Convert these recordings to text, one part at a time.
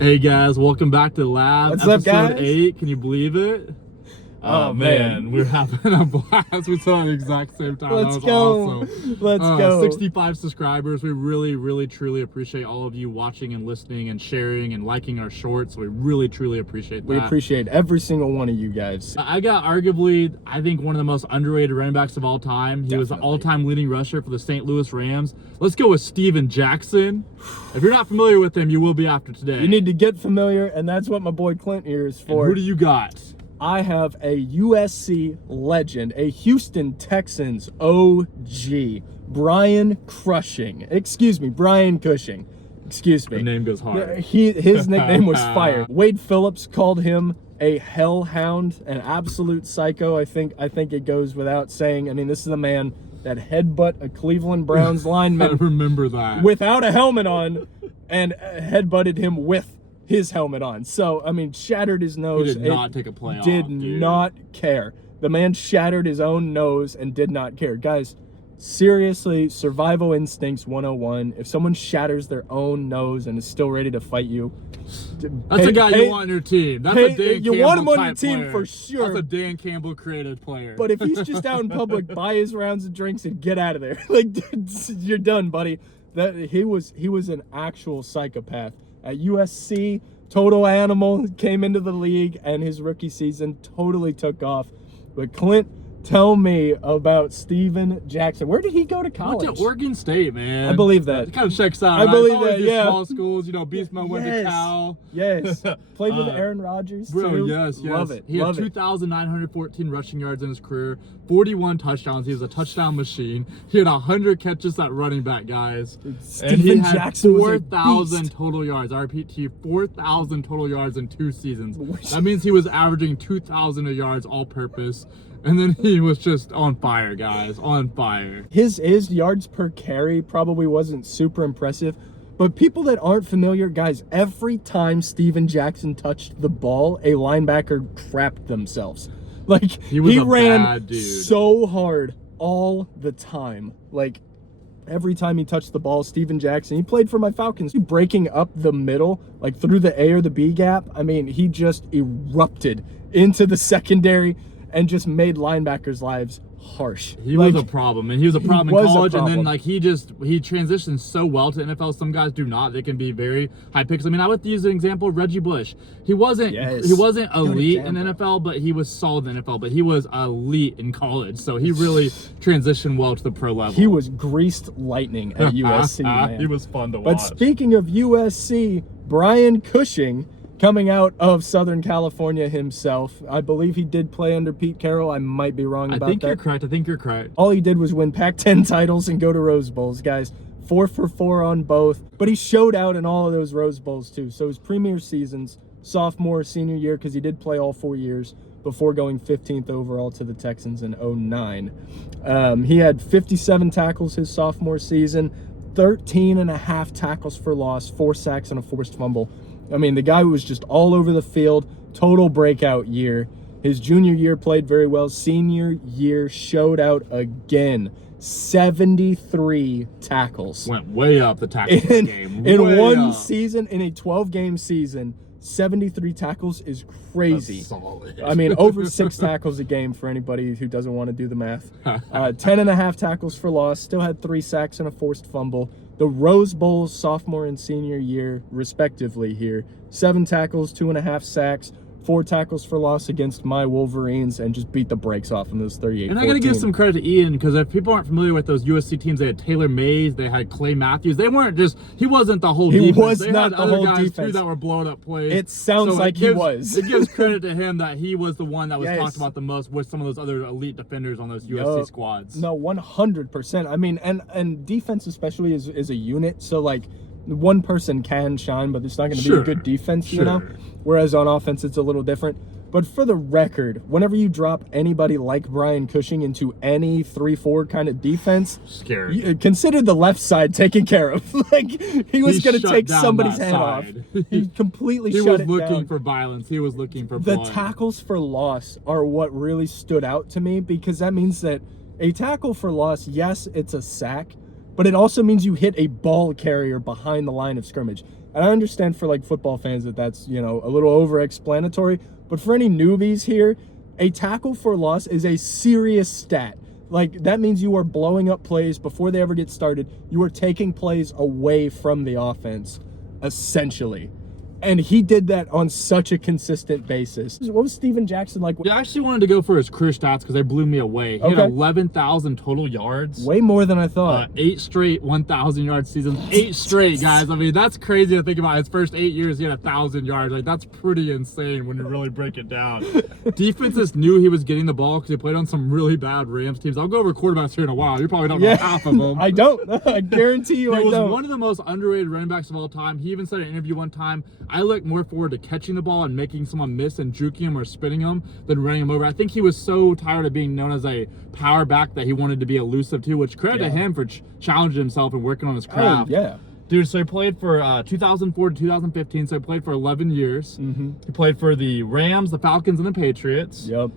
Hey guys, welcome back to the lab. What's up, guys? Episode 8. Can you believe it? Oh man, we're having a blast. We saw at the exact same time. Let's that was go. Awesome. Let's go. 65 subscribers. We really, truly appreciate all of you watching and listening and sharing and liking our shorts. We really, truly appreciate that. We appreciate every single one of you guys. I got arguably, I think, one of the most underrated running backs of all time. He was the all-time leading rusher for the St. Louis Rams. Let's go with Steven Jackson. If you're not familiar with him, you will be after today. You need to get familiar, and that's what my boy Clint here is for. And who do you got? I have a USC legend, a Houston Texans OG, Brian Cushing. The name goes hard. His nickname was Fire. Wade Phillips called him a hellhound, an absolute psycho. I think it goes without saying. I mean, this is the man that headbutt a Cleveland Browns lineman. I remember that. Without a helmet on, and headbutted him with his helmet on. So, I mean, shattered his nose. He did not take a play off, Did dude. not care. The man shattered his own nose and did not care. Guys, seriously, survival instincts 101. If someone shatters their own nose and is still ready to fight you, that's a guy you want on your team. That's a Dan you Campbell want him on your type team player. for sure. That's a Dan Campbell created player. But if he's just out in public, buy his rounds of drinks and get out of there. Like, you're done, buddy. He was an actual psychopath. At USC, total animal, came into the league, and his rookie season totally took off. But Clint, tell me about Steven Jackson. Where did he go to college? Went to Oregon State, man. I believe that. It kind of checks out. I believe It's always that, these yeah. Small schools, Beast Mode went to Cal. Yes. Played with Aaron Rodgers, Bro, too. yes. Love it. He had 2,914 rushing yards in his career, 41 touchdowns. He was a touchdown machine. He had 100 catches at running back, guys. Dude, and he had Jackson 4,000 total yards. I repeat to you, 4,000 total yards in 2 seasons. That means he was averaging 2,000 yards all-purpose. And then he was just on fire, guys. On fire. His yards per carry probably wasn't super impressive. But people that aren't familiar, guys, every time Steven Jackson touched the ball, a linebacker crapped themselves. Like, he ran bad dude. So hard all the time. Like, every time he touched the ball, Steven Jackson, he played for my Falcons. Breaking up the middle, like through the A or the B gap, I mean, he just erupted into the secondary and just made linebackers' lives harsh. He was a problem, and he was a problem in college, and then he transitioned so well to NFL. Some guys do not. They can be very high picks. I mean, I would use an example, Reggie Bush. He wasn't elite in the NFL, but he was solid in the NFL, but he was elite in college. So he really transitioned well to the pro level. He was greased lightning at USC, man. He was fun to watch. But speaking of USC, Brian Cushing, coming out of Southern California himself. I believe he did play under Pete Carroll. I might be wrong about that. I think you're correct. All he did was win Pac-10 titles and go to Rose Bowls, guys. 4 for 4 on both. But he showed out in all of those Rose Bowls, too. So his premier seasons, sophomore, senior year, because he did play all 4 years before going 15th overall to the Texans in 2009. He had 57 tackles his sophomore season, 13.5 tackles for loss, 4 sacks, and a forced fumble. I mean, the guy was just all over the field, total breakout year. His junior year played very well. Senior year showed out again. 73 tackles. Went way up the tackle game. In one season, in a 12-game season, 73 tackles is crazy. That's solid. I mean, over 6 tackles a game for anybody who doesn't want to do the math. 10.5 tackles for loss. Still had 3 sacks and a forced fumble. The Rose Bowls sophomore and senior year, respectively here. 7 tackles, 2.5 sacks, 4 tackles for loss against my Wolverines, and just beat the brakes off in those 38-14. And I got to give some credit to Ian, because if people aren't familiar with those USC teams, they had Taylor Mays, they had Clay Matthews. They weren't just, he wasn't the whole defense. He was they not had the other whole guys defense. Too that were blowing up plays. It sounds like he was. It gives credit to him that he was the one that was Yes. talked about the most with some of those other elite defenders on those USC squads. No, 100%. I mean, and defense especially is a unit, so like one person can shine, but it's not going to be a good defense, you know? Whereas on offense, it's a little different. But for the record, whenever you drop anybody like Brian Cushing into any 3-4 kind of defense, scary. Consider the left side taken care of. Like, he was going to take somebody's head off. He completely shut it down. He was looking for violence. He was looking for blood. The tackles for loss are what really stood out to me, because that means that a tackle for loss, yes, it's a sack, but it also means you hit a ball carrier behind the line of scrimmage. And I understand for like football fans that's, a little over-explanatory, but for any newbies here, a tackle for loss is a serious stat. Like, that means you are blowing up plays before they ever get started. You are taking plays away from the offense, essentially. And he did that on such a consistent basis. What was Steven Jackson like? I actually wanted to go for his career stats because they blew me away. He had 11,000 total yards. Way more than I thought. 8 straight 1,000-yard seasons. 8 straight, guys. I mean, that's crazy to think about. His first 8 years, he had 1,000 yards. Like, that's pretty insane when you really break it down. Defenses knew he was getting the ball because he played on some really bad Rams teams. I'll go over quarterbacks here in a while. You probably don't know half of them. I don't. I guarantee you I don't. He was one of the most underrated running backs of all time. He even said in an interview one time, I look more forward to catching the ball and making someone miss and juking him or spinning him than running him over. I think he was so tired of being known as a power back that he wanted to be elusive too, which credit to him for challenging himself and working on his craft. Dude, so he played for 2004 to 2015, so he played for 11 years. He played for the Rams, the Falcons, and the Patriots. Yep.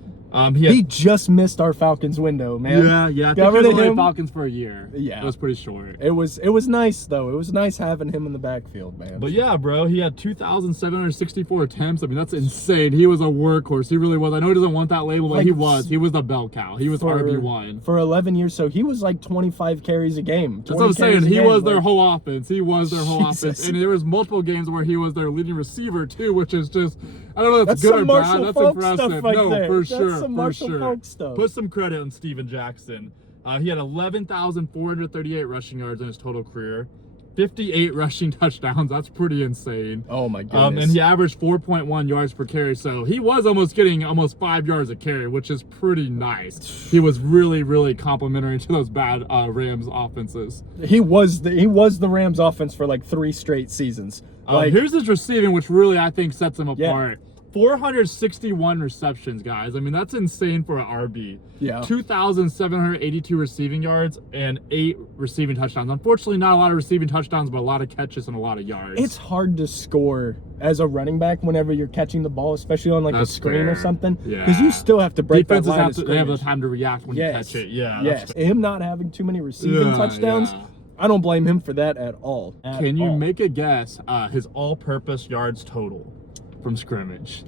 He just missed our Falcons window, man. Yeah. I think he was only Falcons for a year. Yeah. It was pretty short. It was nice, though. It was nice having him in the backfield, man. But yeah, bro, he had 2,764 attempts. I mean, that's insane. He was a workhorse. He really was. I know he doesn't want that label, but he was. He was the bell cow. He was RB1. For 11 years, so he was like 25 carries a game. That's what I'm saying. He was their whole offense. He was their whole offense. And there was multiple games where he was their leading receiver, too, which is just, I don't know if that's good or bad. That's impressive. No, for sure. For sure. Put some credit on Steven Jackson. He had 11,438 rushing yards in his total career. 58 rushing touchdowns. That's pretty insane. Oh my goodness. And he averaged 4.1 yards per carry. So he was getting almost 5 yards a carry, which is pretty nice. He was really, really complimentary to those bad Rams offenses. He was the Rams offense for like 3 straight seasons. Here's his receiving, which really I think sets him apart. 461 receptions, guys. I mean, that's insane for an RB. Yeah. 2,782 receiving yards and 8 receiving touchdowns. Unfortunately, not a lot of receiving touchdowns, but a lot of catches and a lot of yards. It's hard to score as a running back whenever you're catching the ball, especially on like a screen or something. Yeah. Because you still have to break that line of scrimmage. They have the time to react when you catch it. Yeah. Yes. Him not having too many receiving touchdowns. Yeah. I don't blame him for that at all. Can you make a guess his all-purpose yards total from scrimmage?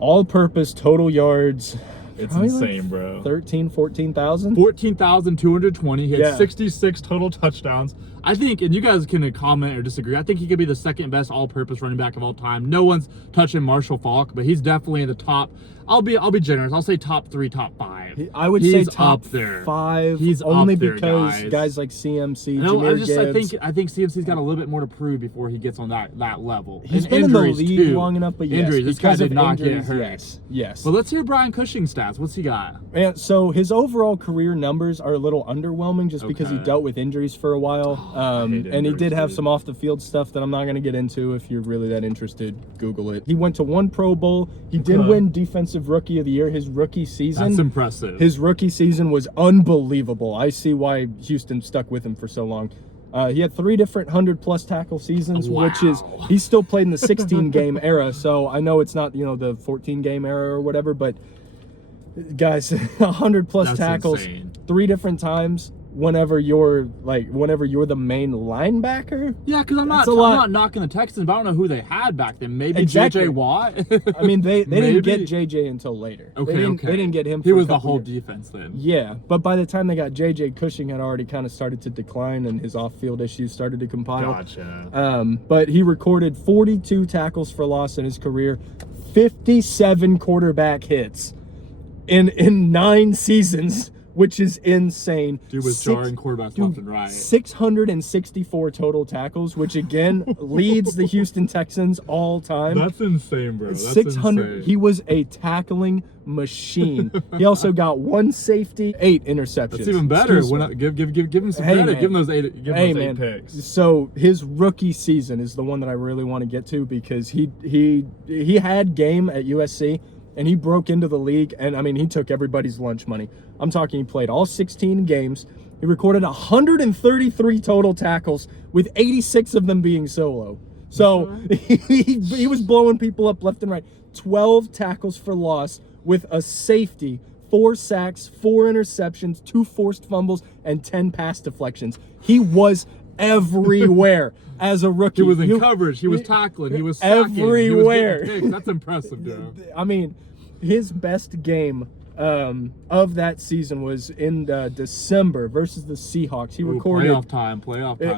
All-purpose total yards. It's insane, like bro. 14,000? 14,220. He had 66 total touchdowns. I think, and you guys can comment or disagree, I think he could be the second best all-purpose running back of all time. No one's touching Marshall Faulk, but he's definitely in the top. I'll be generous. I'll say top 3, top 5. I would say top 5. He's only up there, because guys like CMC, Jahmyr I think CMC's got a little bit more to prove before he gets on that level. He's been in the league long enough, but injuries. This guy did not get hurt. Yes. But let's hear Brian Cushing's stats. What's he got? And so his overall career numbers are a little underwhelming just because he dealt with injuries for a while. And he did have some off the field stuff that I'm not going to get into. If you're really that interested, Google it. He went to 1 Pro Bowl. He did win Defensive Rookie of the Year his rookie season. That's impressive. His rookie season was unbelievable. I see why Houston stuck with him for so long. He had 3 different 100-plus tackle seasons, which is, he still played in the 16-game era, so I know it's not, the 14-game era or whatever, but guys, 100-plus tackles, insane. 3 different times. Whenever you're the main linebacker. Yeah, because I'm not knocking the Texans, but I don't know who they had back then. Maybe JJ Watt. I mean, they didn't get JJ until later. They didn't get him. He was the whole defense then. Yeah, but by the time they got JJ, Cushing had already kind of started to decline, and his off-field issues started to compile. Gotcha. But he recorded 42 tackles for loss in his career, 57 quarterback hits in 9 seasons. Which is insane. Dude was jarring quarterbacks left and right. 664 total tackles, which again leads the Houston Texans all time. That's insane, bro. That's 600. insane. He was a tackling machine. He also got 1 safety, 8 interceptions. That's even better. Give him some credit. Man. Give him those 8 picks. So his rookie season is the one that I really want to get to because he had game at USC. And he broke into the league, and I mean, he took everybody's lunch money. I'm talking he played all 16 games. He recorded 133 total tackles, with 86 of them being solo. So he was blowing people up left and right. 12 tackles for loss with a safety, 4 sacks, 4 interceptions, 2 forced fumbles, and 10 pass deflections. He was everywhere as a rookie. He was in coverage. He was tackling. He was sacking. Everywhere. He was getting picks. That's impressive, dude. I mean, his best game of that season was in December versus the Seahawks. He recorded playoff time,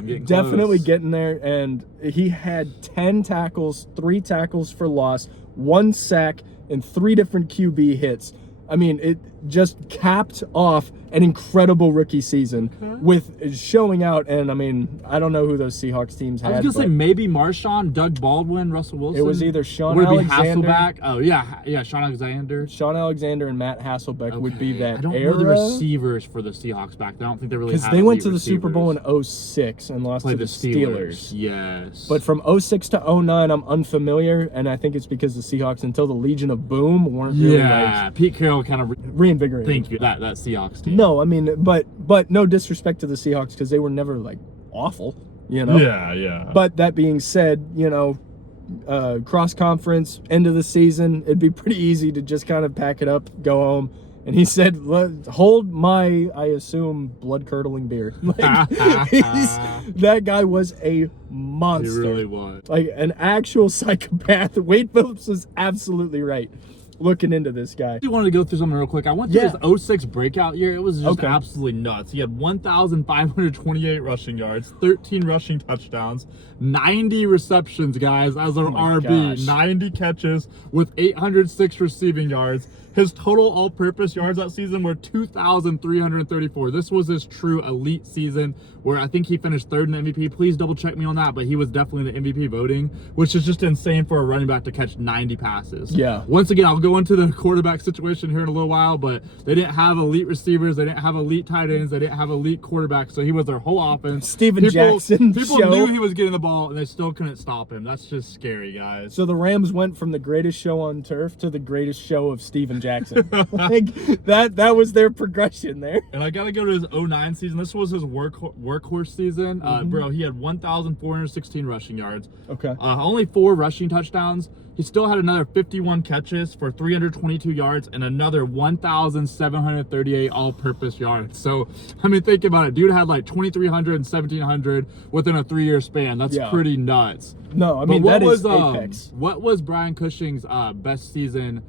getting definitely close. Getting there, and he had 10 tackles, 3 tackles for loss, 1 sack, and 3 different QB hits. I mean, it just capped off an incredible rookie season with showing out. And I mean, I don't know who those Seahawks teams had. I was gonna say maybe Marshawn, Doug Baldwin, Russell Wilson. It was either Sean would it be Alexander. Hasselbeck? Oh yeah, Sean Alexander. Sean Alexander and Matt Hasselbeck would be that I don't era. know the receivers for the Seahawks back then. I don't think they really had because they went to the receivers. Super Bowl in 06 and lost to the Steelers. Yes. But from 06 to 09, I'm unfamiliar, and I think it's because the Seahawks, until the Legion of Boom, weren't really Pete Carroll kind of reinvigorated. Thank you. That Seahawks team. No, I mean, but no disrespect to the Seahawks because they were never like awful, you know. Yeah. But that being said, you know, cross conference end of the season, it'd be pretty easy to just kind of pack it up, go home. And he said, "Hold my, I assume, blood-curdling beer." Like, that guy was a monster. He really was. Like an actual psychopath. Wade Phillips was absolutely right looking into this guy. I wanted to go through something real quick. I went through his 06 breakout year. It was just absolutely nuts. He had 1,528 rushing yards, 13 rushing touchdowns, 90 receptions, guys, as an RB, 90 catches with 806 receiving yards. His total all-purpose yards that season were 2,334. This was his true elite season where I think he finished 3rd in the MVP. Please double-check me on that, but he was definitely in the MVP voting, which is just insane for a running back to catch 90 passes. Yeah. Once again, I'll go into the quarterback situation here in a little while, but they didn't have elite receivers. They didn't have elite tight ends. They didn't have elite quarterbacks, so he was their whole offense. Jackson People knew he was getting the ball, and they still couldn't stop him. That's just scary, guys. So the Rams went from the greatest show on turf to the greatest show of Steven Jackson. Like that was their progression there. And I gotta go to his 09 season. This was his workhorse season. Bro, he had 1,416 rushing yards. Okay. Only 4 rushing touchdowns. He still had another 51 catches for 322 yards and another 1,738 all-purpose yards. So, I mean, think about it. Dude had like 2,300 and 1,700 within a 3-year span. That's pretty nuts. No, I mean, that is apex. What was Brian Cushing's best season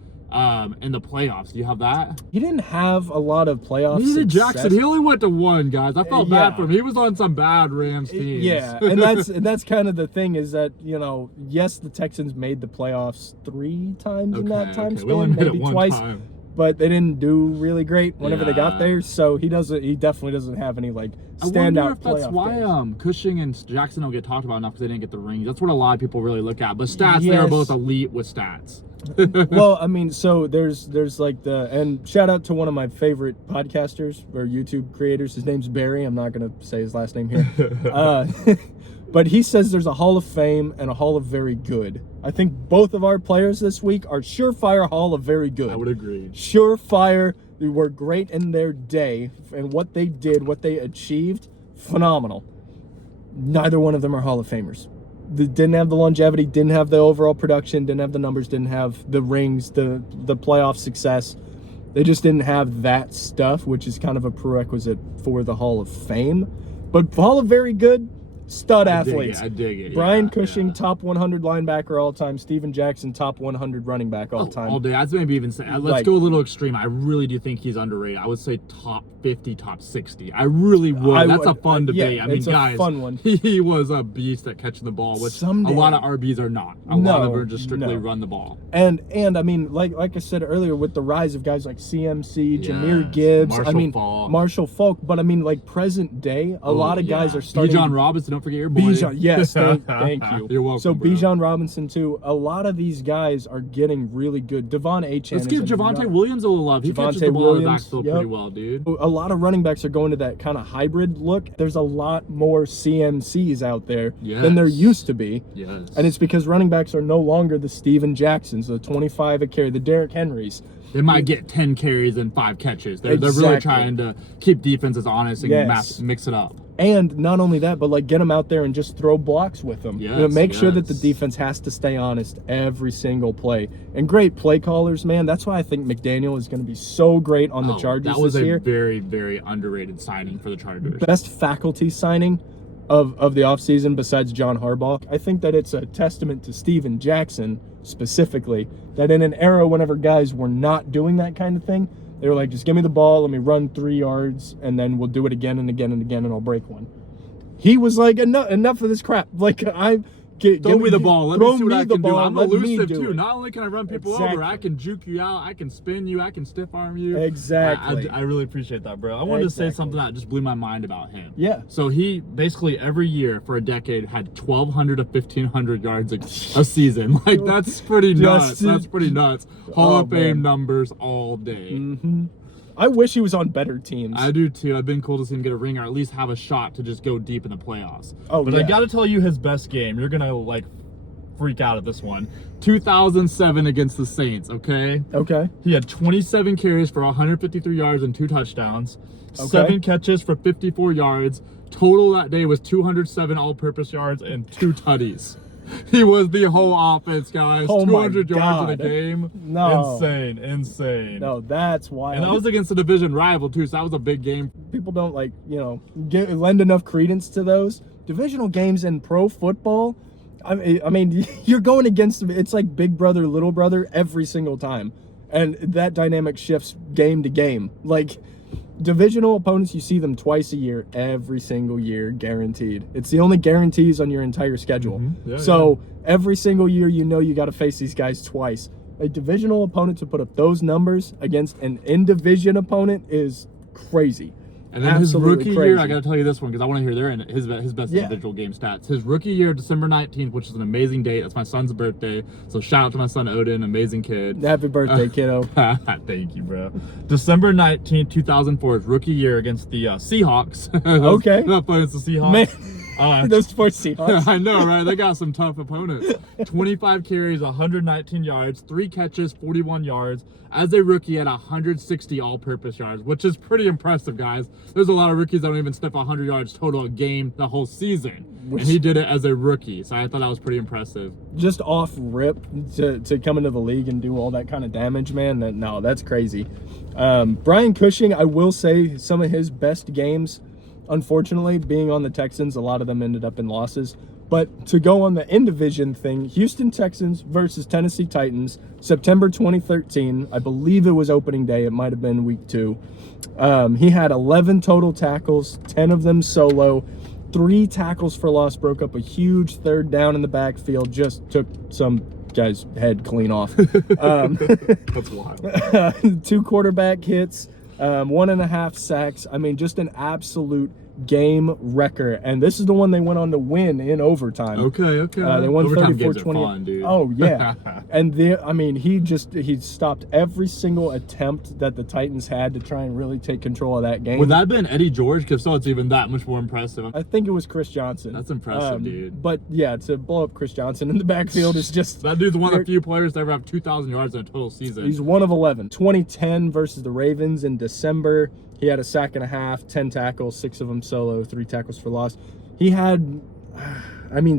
in the playoffs? Do you have that? He didn't have a lot of playoff Neither did success. Jackson. He only went to 1, guys. I felt bad for him. He was on some bad Rams teams. Yeah, and that's kind of the thing is that, you know, yes, the Texans made the playoffs 3 times in that time span, maybe twice, but they didn't do really great whenever they got there. So he definitely doesn't have any like standout. I wonder if that's why Cushing and Jackson don't get talked about enough because they didn't get the rings. That's what a lot of people really look at. But stats, they are both elite with stats. Well, I mean, so there's like and shout out to one of my favorite podcasters or YouTube creators. His name's Barry. I'm not gonna say his last name here. But he says there's a Hall of Fame and a Hall of Very Good. I think both of our players this week are surefire Hall of Very Good. I would agree. Surefire. They were great in their day, and what they did, what they achieved, phenomenal. Neither one of them are Hall of Famers. They didn't have the longevity, didn't have the overall production, didn't have the numbers, didn't have the rings, the playoff success. They just didn't have that stuff, which is kind of a prerequisite for the Hall of Fame. But Hall of Very Good, stud athletes. I dig it. Brian Cushing, top 100 linebacker all time. Steven Jackson, top 100 running back all time. All day. I'd maybe even say, let's go a little extreme. I really do think he's underrated. I would say top 50, top 60. I really would. That's a fun debate. I mean, guys, a fun one. He was a beast at catching the ball, which a lot of RBs are not. A lot of them are just strictly run the ball. And I mean, like I said earlier, with the rise of guys like CMC, Jahmyr Gibbs, Marshall Faulk, but I mean, like present day, a lot of guys are starting. Bijan Robinson, don't forget your boy. Bijan, yes, thank you. You're welcome. So Bijan Robinson too. A lot of these guys are getting really good. Devon Achane. Let's give Javonte Williams a little love. He catches the ball in the backfield pretty well, dude. A lot of running backs are going to that kind of hybrid look. There's a lot more CMCs out there than there used to be. Yes. And it's because running backs are no longer the Steven Jacksons, the 25 a carry, the Derrick Henrys. They might get 10 carries and 5 catches. They're really trying to keep defenses honest and mix it up. And not only that, but like get them out there and just throw blocks with them. Make sure that the defense has to stay honest every single play. And great play callers, man. That's why I think McDaniel is going to be so great on the Chargers this year. That was a very, very underrated signing for the Chargers. Best faculty signing, of the offseason besides John Harbaugh. I think that it's a testament to Steven Jackson specifically that in an era whenever guys were not doing that kind of thing, they were like, just give me the ball, let me run 3 yards, and then we'll do it again and again and again, and I'll break one. He was like, enough of this crap. Like, throw me the ball. Let me see what I can do. I'm elusive too. It. Not only can I run people over, I can juke you out, I can spin you, I can stiff arm you. Exactly. I really appreciate that, bro. I wanted to say something that just blew my mind about him. Yeah. So he basically every year for a decade had 1,200 to 1,500 yards a season. Like, that's pretty nuts. That's pretty nuts. Hall of Fame numbers all day. Mm-hmm. I wish he was on better teams. I do too. I've been cool to see him get a ring or at least have a shot to just go deep in the playoffs. But I got to tell you his best game. You're going to like freak out at this one. 2007 against the Saints, okay? Okay. He had 27 carries for 153 yards and 2 touchdowns. Okay. 7 catches for 54 yards. Total that day was 207 all-purpose yards and 2 tutties. He was the whole offense, guys. 200 yards in a game. No. Insane. No, that's wild. And that was against a division rival, too, so that was a big game. People don't, like, lend enough credence to those. Divisional games in pro football, I mean, you're going against them. It's like big brother, little brother every single time. And that dynamic shifts game to game. Like, divisional opponents, you see them twice a year, every single year, guaranteed. It's the only guarantees on your entire schedule. Every single year, you got to face these guys twice. A divisional opponent to put up those numbers against an in-division opponent is crazy. And then Absolutely his rookie crazy. year, I got to tell you this one because I want to hear his best individual game stats. His rookie year, December 19th, which is an amazing date. That's my son's birthday. So shout out to my son Odin, amazing kid. Happy birthday, kiddo. Thank you, bro. December 19th, 2004, his rookie year against the Seahawks. Okay. Not playing against the Seahawks. Man. Those poor Seahawks. I know, right? They got some tough opponents. 25 carries, 119 yards, 3 catches, 41 yards. As a rookie, had 160 all-purpose yards, which is pretty impressive, guys. There's a lot of rookies that don't even step 100 yards total a game the whole season. And he did it as a rookie, so I thought that was pretty impressive. Just off rip to come into the league and do all that kind of damage, man. That's crazy. Brian Cushing, I will say some of his best games, unfortunately, being on the Texans, a lot of them ended up in losses. But to go on the in-division thing, Houston Texans versus Tennessee Titans, September 2013. I believe it was opening day. It might have been week 2. He had 11 total tackles, 10 of them solo. 3 tackles for loss, broke up a huge 3rd down in the backfield, just took some guy's head clean off. That's wild. 2 quarterback hits, 1.5 sacks. I mean, just an absolute game wrecker, and this is the one they went on to win in overtime. Okay. They won 34-20. Dude. Oh yeah. And he stopped every single attempt that the Titans had to try and really take control of that game. Would that have been Eddie George? Because so it's even that much more impressive. I think it was Chris Johnson. That's impressive, dude. But yeah, to blow up Chris Johnson in the backfield is just that dude's one of the few players to ever have 2,000 yards in a total season. He's one of 11. 2010 versus the Ravens in December. He had a sack and a half, 10 tackles, 6 of them solo, 3 tackles for loss. He had,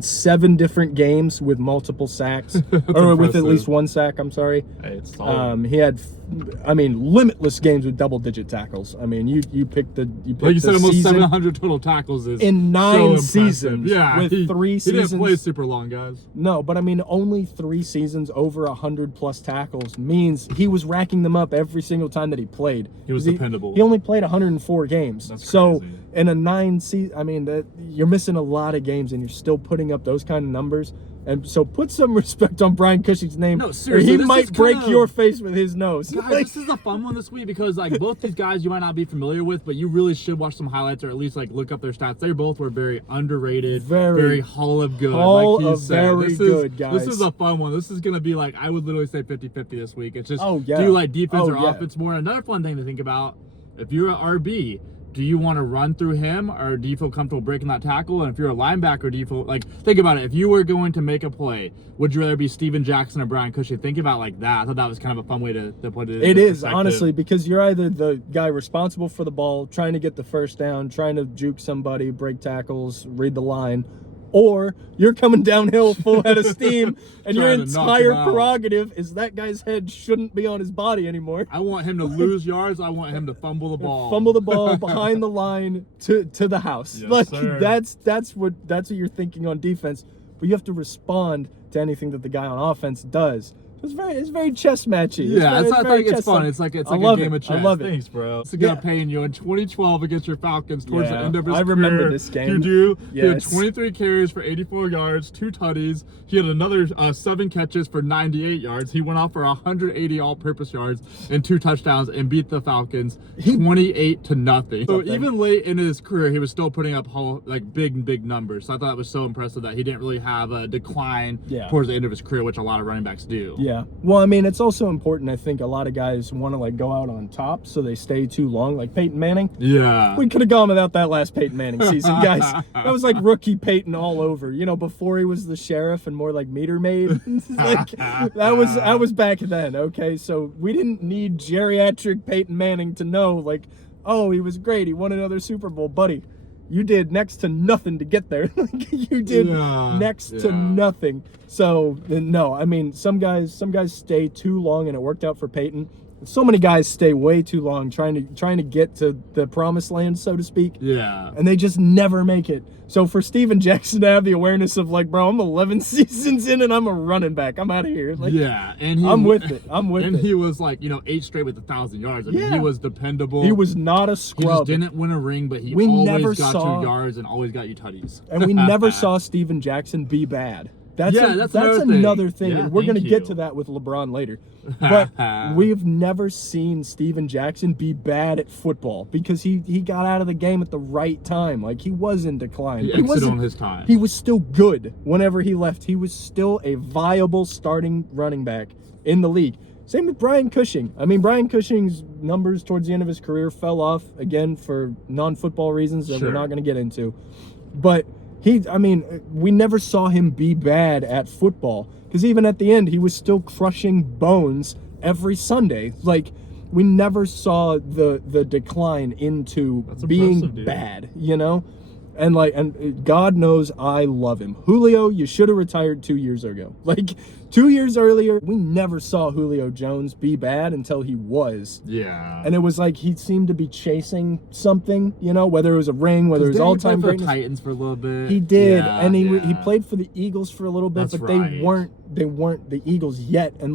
7 different games with multiple sacks, or impressive. with at least 1 sack, I'm sorry. Hey, it's solid. He had, limitless games with double-digit tackles. You picked the like you said, almost season 700 total tackles is in 9 seasons. Yeah, with 3 seasons. He didn't play super long, guys. No, but only 3 seasons over 100+ tackles means he was racking them up every single time that he played. He was dependable. He only played 104 games. That's so crazy. In a 9 season, you're missing a lot of games, and you're still putting up those kind of numbers. And so put some respect on Brian Cushing's name. No, seriously, or he might break your face with his nose. Guys, this is a fun one this week because both these guys you might not be familiar with, but you really should watch some highlights or at least look up their stats. They both were very underrated, very Hall of Good. Hall of very good, guys. This is a fun one. This is going to be I would literally say 50-50 this week. It's just, do you like defense or offense more? Another fun thing to think about, if you're an RB, do you want to run through him or do you feel comfortable breaking that tackle? And if you're a linebacker, do you feel think about it. If you were going to make a play, would you rather be Steven Jackson or Brian Cushing? Think about that. I thought that was kind of a fun way to put it. It is, honestly, because you're either the guy responsible for the ball, trying to get the first down, trying to juke somebody, break tackles, read the line, or you're coming downhill full head of steam, and your Trying to knock entire him out. prerogative is that guy's head shouldn't be on his body anymore. I want him to lose yards. I want him to fumble the ball. Fumble the ball behind the line to the house. Yes, like sir. that's what you're thinking on defense, but you have to respond to anything that the guy on offense does. It's very chess matchy. Yeah, it's I very think it's chess fun. like. It's like a game of chess. I love it. Thanks, bro. It's a good paying you in 2012 against your Falcons towards the end of his career. I remember this game. He had Yes. 23 carries for 84 yards, 2 tutties. He had another 7 catches for 98 yards. He went off for 180 all-purpose yards and 2 touchdowns and beat the Falcons 28-0. So even late in his career, he was still putting up big numbers. So I thought it was so impressive that he didn't really have a decline towards the end of his career, which a lot of running backs do. Yeah. Well, I mean, it's also important. I think a lot of guys want to go out on top, so they stay too long. Like Peyton Manning. Yeah. We could have gone without that last Peyton Manning season, guys. That was like rookie Peyton all over. Before he was the sheriff and more like meter maid. that was back then. Okay, so we didn't need geriatric Peyton Manning to know oh, he was great. He won another Super Bowl, buddy. You did next to nothing to get there. You did next to nothing. So no, I mean, some guys stay too long, and it worked out for Peyton. So many guys stay way too long trying to get to the promised land, so to speak. Yeah. And they just never make it. So for Steven Jackson to have the awareness of bro, I'm 11 seasons in and I'm a running back. I'm out of here. And I'm with it. And he was 8 straight with 1,000 yards. I mean, he was dependable. He was not a scrub. He just didn't win a ring, but he always got 2 yards and always got you tutties. And we never saw Steven Jackson be bad. That's another thing. Yeah, and we're going to get you. to that with LeBron later. But we've never seen Steven Jackson be bad at football because he got out of the game at the right time. He was in decline. He exited on his time. He was still good whenever he left. He was still a viable starting running back in the league. Same with Brian Cushing. I mean, Brian Cushing's numbers towards the end of his career fell off, again, for non-football reasons that we're not going to get into. But we never saw him be bad at football because even at the end, he was still crushing bones every Sunday. We never saw the decline into being bad, And God knows I love him. Julio, you should have retired 2 years ago. 2 years earlier, we never saw Julio Jones be bad until he was. Yeah. And it was he seemed to be chasing something, whether it was a ring, whether it was all-time greatness. He played for the Titans for a little bit. He did, and he played for the Eagles for a little bit, but they weren't the Eagles yet. And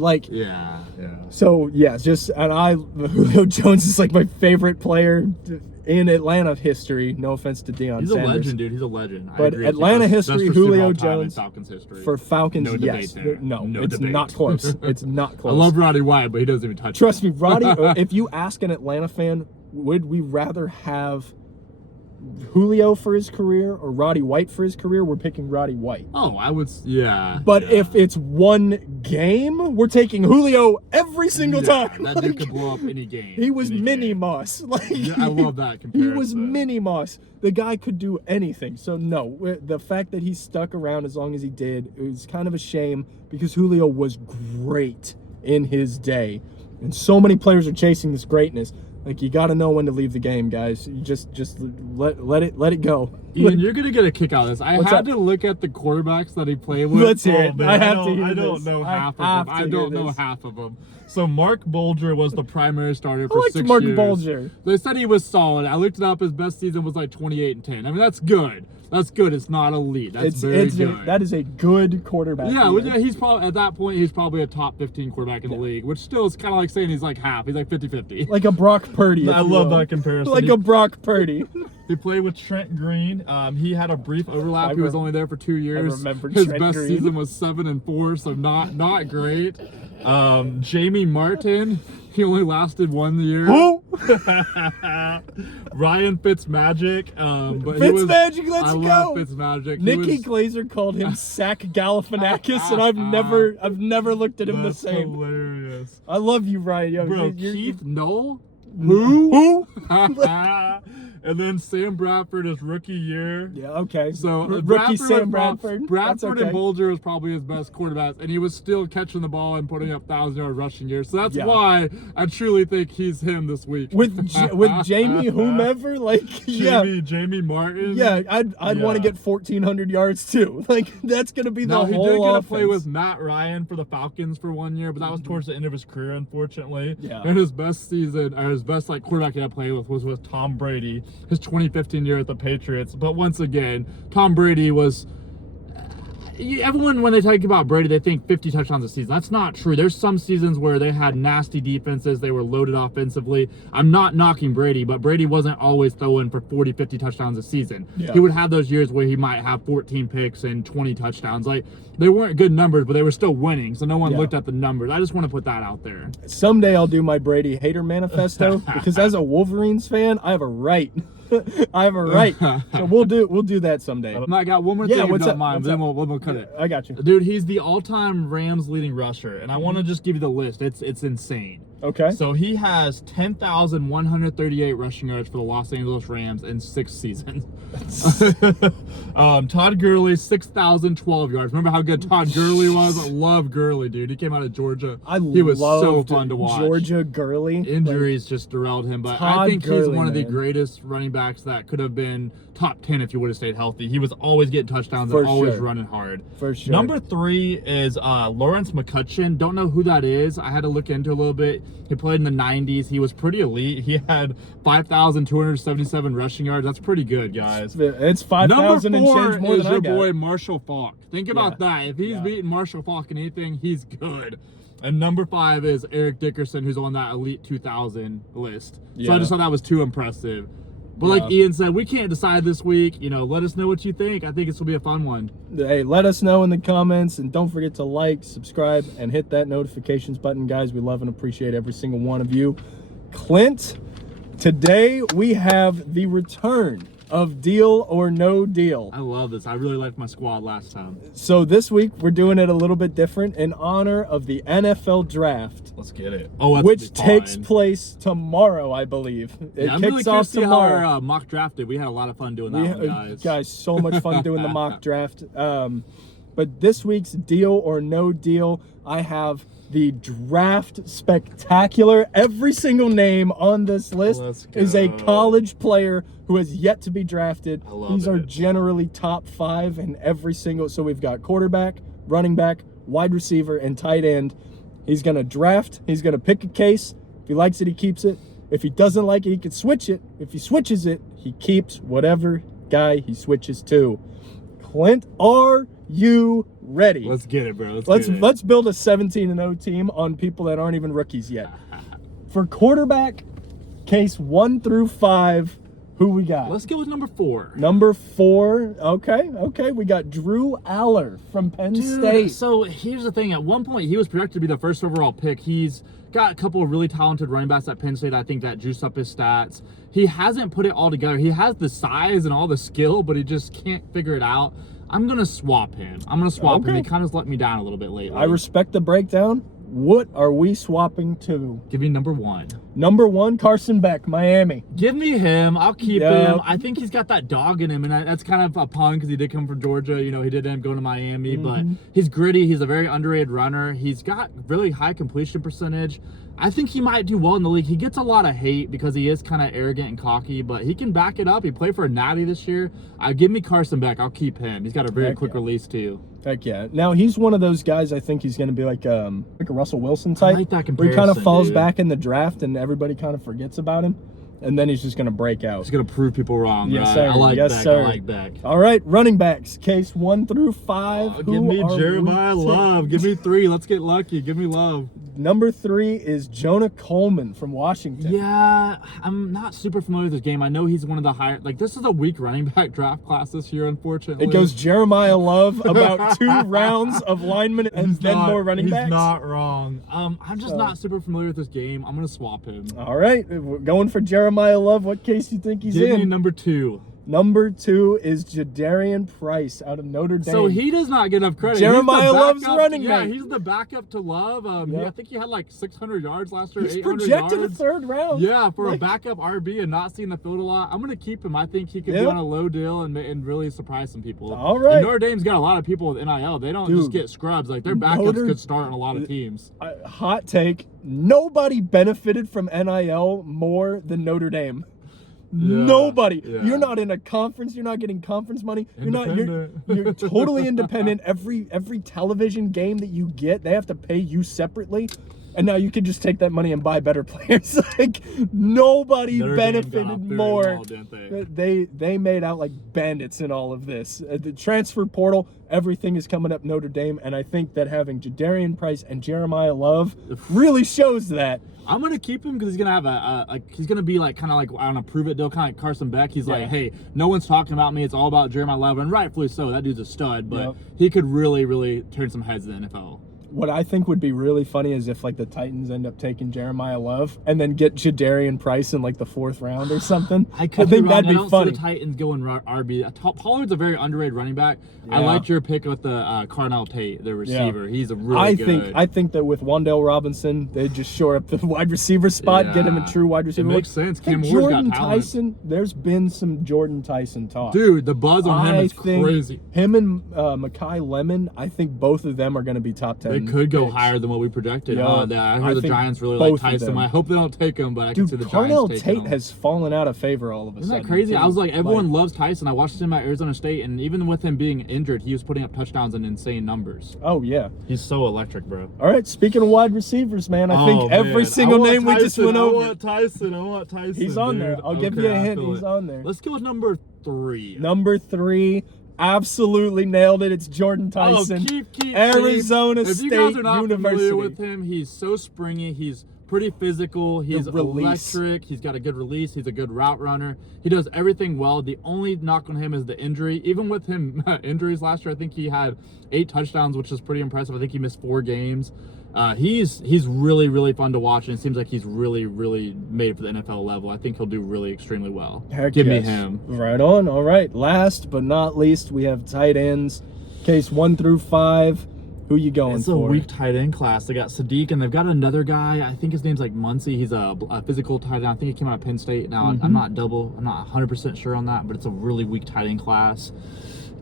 So Julio Jones is my favorite player in Atlanta history. No offense to Deion He's Sanders. a legend, dude. He's a legend. But Atlanta history, Julio Jones. Falcons history. For Falcons, no yes. Debate there. No, it's debate. not close. It's not close. I love Roddy White, but he doesn't even touch Trust me, Roddy, if you ask an Atlanta fan, would we rather have Julio for his career or Roddy White for his career? We're picking Roddy White. Oh, I would, yeah. But if it's one game, we're taking Julio every single time. That dude could blow up any game. He was Minnie Moss. I love that comparison. He was Minnie Moss. The guy could do anything. So no, the fact that he stuck around as long as he did, it was kind of a shame because Julio was great in his day. And so many players are chasing this greatness. You got to know when to leave the game, guys. You just let it go. Ian, you're gonna get a kick out of this. I had to look at the quarterbacks that he played with. Let's hear it. I don't know half of them. I don't know half of them. So Mark Bulger was the primary starter for 6 years. Mark Bulger. They said he was solid. I looked it up. His best season was 28-10. I mean, that's good. That's good. It's not elite. That's very good. That is a good quarterback. Yeah, he's probably at that point. He's probably a top 15 quarterback in the league, which still is kind of like saying he's half. He's 50-50. Like a Brock Purdy. I love that comparison. Like a Brock Purdy. He played with Trent Green. He had a brief overlap. He was only there for 2 years. I remember his Trent best Green. season was 7-4, so not great. Jamie Martin. He only lasted 1 year. Who? Ryan Fitzmagic. Fitzmagic, let's go. I love Fitzmagic. Nikki Glazer called him Sack Galifianakis, and I've never looked at him the same. Hilarious. I love you, Ryan. Bro, Keith Noll? Who? And then Sam Bradford is rookie year. Yeah, okay. So rookie Sam Bradford. Bradford Okay. and Bolger is probably his best quarterbacks, and he was still catching the ball and putting up 1,000-yard rushing years. So that's why I truly think he's him this week. With Jamie whomever, like Jamie Martin. Yeah, I'd want to get 1,400 yards too. Like that's gonna be the whole offense. He did get to play with Matt Ryan for the Falcons for 1 year, but that was towards the end of his career, unfortunately. Yeah. And his best season, or his best like quarterback he had to play with was Tom Brady, his 2015 year at the Patriots. But once again, Tom Brady was. Everyone, when they talk about Brady, they think 50 touchdowns a season. That's not true. There's some seasons where they had nasty defenses. They were loaded offensively. I'm not knocking Brady, but Brady wasn't always throwing for 40, 50 touchdowns a season. Yeah. He would have those years where he might have 14 picks and 20 touchdowns. Like, they weren't good numbers, but they were still winning, so no one looked at the numbers. I just want to put that out there. Someday I'll do my Brady hater manifesto, because as a Wolverines fan, I have a right. I have a right. So we'll do that someday. I got one more thing. What's up? Mind, then we'll cut it. I got you. Dude, he's the all-time Rams leading rusher, and I want to just give you the list. It's insane. Okay. So he has 10,138 rushing yards for the Los Angeles Rams in 6 seasons. Todd Gurley, 6,012 yards. Remember how good Todd Gurley was? I love Gurley, dude. He came out of Georgia. He was so fun to watch. Georgia Gurley. Injuries just derailed him, but I think he's one of the greatest running backs that could have been top 10 if he would have stayed healthy. He was always getting touchdowns and always running hard. For sure. Number 3 is Lawrence McCutcheon. Don't know who that is. I had to look into a little bit. He played in the 90s. He was pretty elite. He had 5,277 rushing yards. That's pretty good, guys. It's 5,000 and change more than I got. Number 4 is your boy Marshall Faulk. Think about that. If he's beating Marshall Faulk in anything, he's good. And number 5 is Eric Dickerson, who's on that Elite 2000 list. So I just thought that was too impressive. But like Ian said, we can't decide this week. Let us know what you think. I think this will be a fun one. Hey, let us know in the comments, and don't forget to like, subscribe, and hit that notifications button, guys. We love and appreciate every single one of you. Clint, today we have the return of Deal or No Deal. I love this. I really liked my squad last time. So this week we're doing it a little bit different in honor of the NFL draft. Let's get it. Which takes place tomorrow, I believe. I'm really curious to see how our mock draft did. We had a lot of fun doing that one, guys. Guys, so much fun doing the mock draft. But this week's Deal or No Deal, I have the Draft Spectacular. Every single name on this list is a college player who has yet to be drafted. These are generally top 5 in every single. So we've got quarterback, running back, wide receiver, and tight end. He's going to draft. He's going to pick a case. If he likes it, he keeps it. If he doesn't like it, he can switch it. If he switches it, he keeps whatever guy he switches to. Clint, are you ready? Let's get it, bro. Let's build a 17-0 team on people that aren't even rookies yet. For quarterback, case 1 through 5, who we got? Let's go with number 4. Number 4. Okay. We got Drew Aller from Penn State. So here's the thing. At one point, he was projected to be the first overall pick. He's got a couple of really talented running backs at Penn State. I think that juice up his stats. He hasn't put it all together. He has the size and all the skill, but he just can't figure it out. I'm going to swap him. He kind of let me down a little bit lately. I respect the breakdown. What are we swapping to? Give me number 1. Number 1, Carson Beck, Miami. Give me him. I'll keep him. I think he's got that dog in him, and that's kind of a pun because he did come from Georgia. He did end up going to Miami, but he's gritty. He's a very underrated runner. He's got really high completion percentage. I think he might do well in the league. He gets a lot of hate because he is kind of arrogant and cocky, but he can back it up. He played for a Natty this year. Give me Carson Beck. I'll keep him. He's got a very quick release too. Heck yeah. Now, he's one of those guys, I think he's going to be like a Russell Wilson type. I like that comparison, where he kind of falls back in the draft and everybody kind of forgets about him. And then he's just going to break out. He's going to prove people wrong. Yes, right? sir. I like yes, Beck. Sir. I like Beck. All right, running backs, case 1 through 5. Give me Jeremiah Love. Give me 3. Let's get lucky. Give me Love. Number 3 is Jonah Coleman from Washington. Yeah, I'm not super familiar with his game. I know he's one of the higher. This is a weak running back draft class this year, unfortunately. It goes Jeremiah Love, about 2 rounds of linemen, and then more running backs. He's not wrong. I'm just not super familiar with this game. I'm going to swap him. All right, we're going for Jeremiah Love. What case you think he's in? Give me number 2. Number 2 is Jadarian Price out of Notre Dame. So he does not get enough credit. Jeremiah Love's running mate. Yeah, he's the backup to Love. I think he had like 600 yards last year. He's 800 projected yards. a third round. Yeah, for a backup RB and not seeing the field a lot. I'm gonna keep him. I think he could be on a low deal and really surprise some people. All right. And Notre Dame's got a lot of people with NIL. They don't just get scrubs. Like their backups could start on a lot of teams. Hot take: nobody benefited from NIL more than Notre Dame. Yeah, nobody. Yeah. You're not in a conference. You're not getting conference money. You're totally independent. Every television game that you get, they have to pay you separately. And now you can just take that money and buy better players. Like nobody benefited more. They made out like bandits in all of this. The transfer portal, everything is coming up Notre Dame, and I think that having Jadarian Price and Jeremiah Love really shows that. I'm gonna keep him because he's gonna have he's gonna be like kind of like on a prove it deal, kind of like Carson Beck. He's like, hey, no one's talking about me. It's all about Jeremiah Love, and rightfully so. That dude's a stud, but he could really, really turn some heads in the NFL. What I think would be really funny is if like the Titans end up taking Jeremiah Love and then get Jadarian Price in like the 4th round or something. I think that'd be funny. See the Titans going RB. Pollard's a very underrated running back. Yeah. I liked your pick with the Carnell Tate, the receiver. Yeah. He's a really good. I think that with Wan'Dale Robinson, they just shore up the wide receiver spot, get him a true wide receiver. It makes sense. Cam Ward's got talent. Tyson, there's been some Jordan Tyson talk. Dude, the buzz on him is crazy. Him and Mekhi Lemon, I think both of them are going to be top 10. They could go higher than what we projected. I heard the Giants really like Tyson. I hope they don't take him, but I can see the Giants taking him. Tate has fallen out of favor all of a sudden. Isn't that crazy? I was like, everyone loves Tyson. I watched him at Arizona State, and even with him being injured, he was putting up touchdowns and insane numbers. Oh, yeah. He's so electric, bro. All right, speaking of wide receivers, man, I think every single name we just went over. I want Tyson. He's on there. I'll give you a hint. He's on there. Let's go with number 3. Number 3. Absolutely nailed it. It's Jordan Tyson. Arizona State University. If you guys are not familiar with him, he's so springy. He's pretty physical. He's electric. He's got a good release. He's a good route runner. He does everything well. The only knock on him is the injury. Even with him injuries last year, I think he had 8 touchdowns, which is pretty impressive. I think he missed 4 games. He's really, really fun to watch, and it seems like he's really, really made for the NFL level. I think he'll do really extremely well. Give me him. Right on. All right. Last but not least, we have tight ends. Case 1 through 5. Who you going for? It's a weak tight end class. They got Sadiq, and they've got another guy. I think his name's like Muncie. He's a physical tight end. I think he came out of Penn State. Now, I'm not 100% sure on that, but it's a really weak tight end class.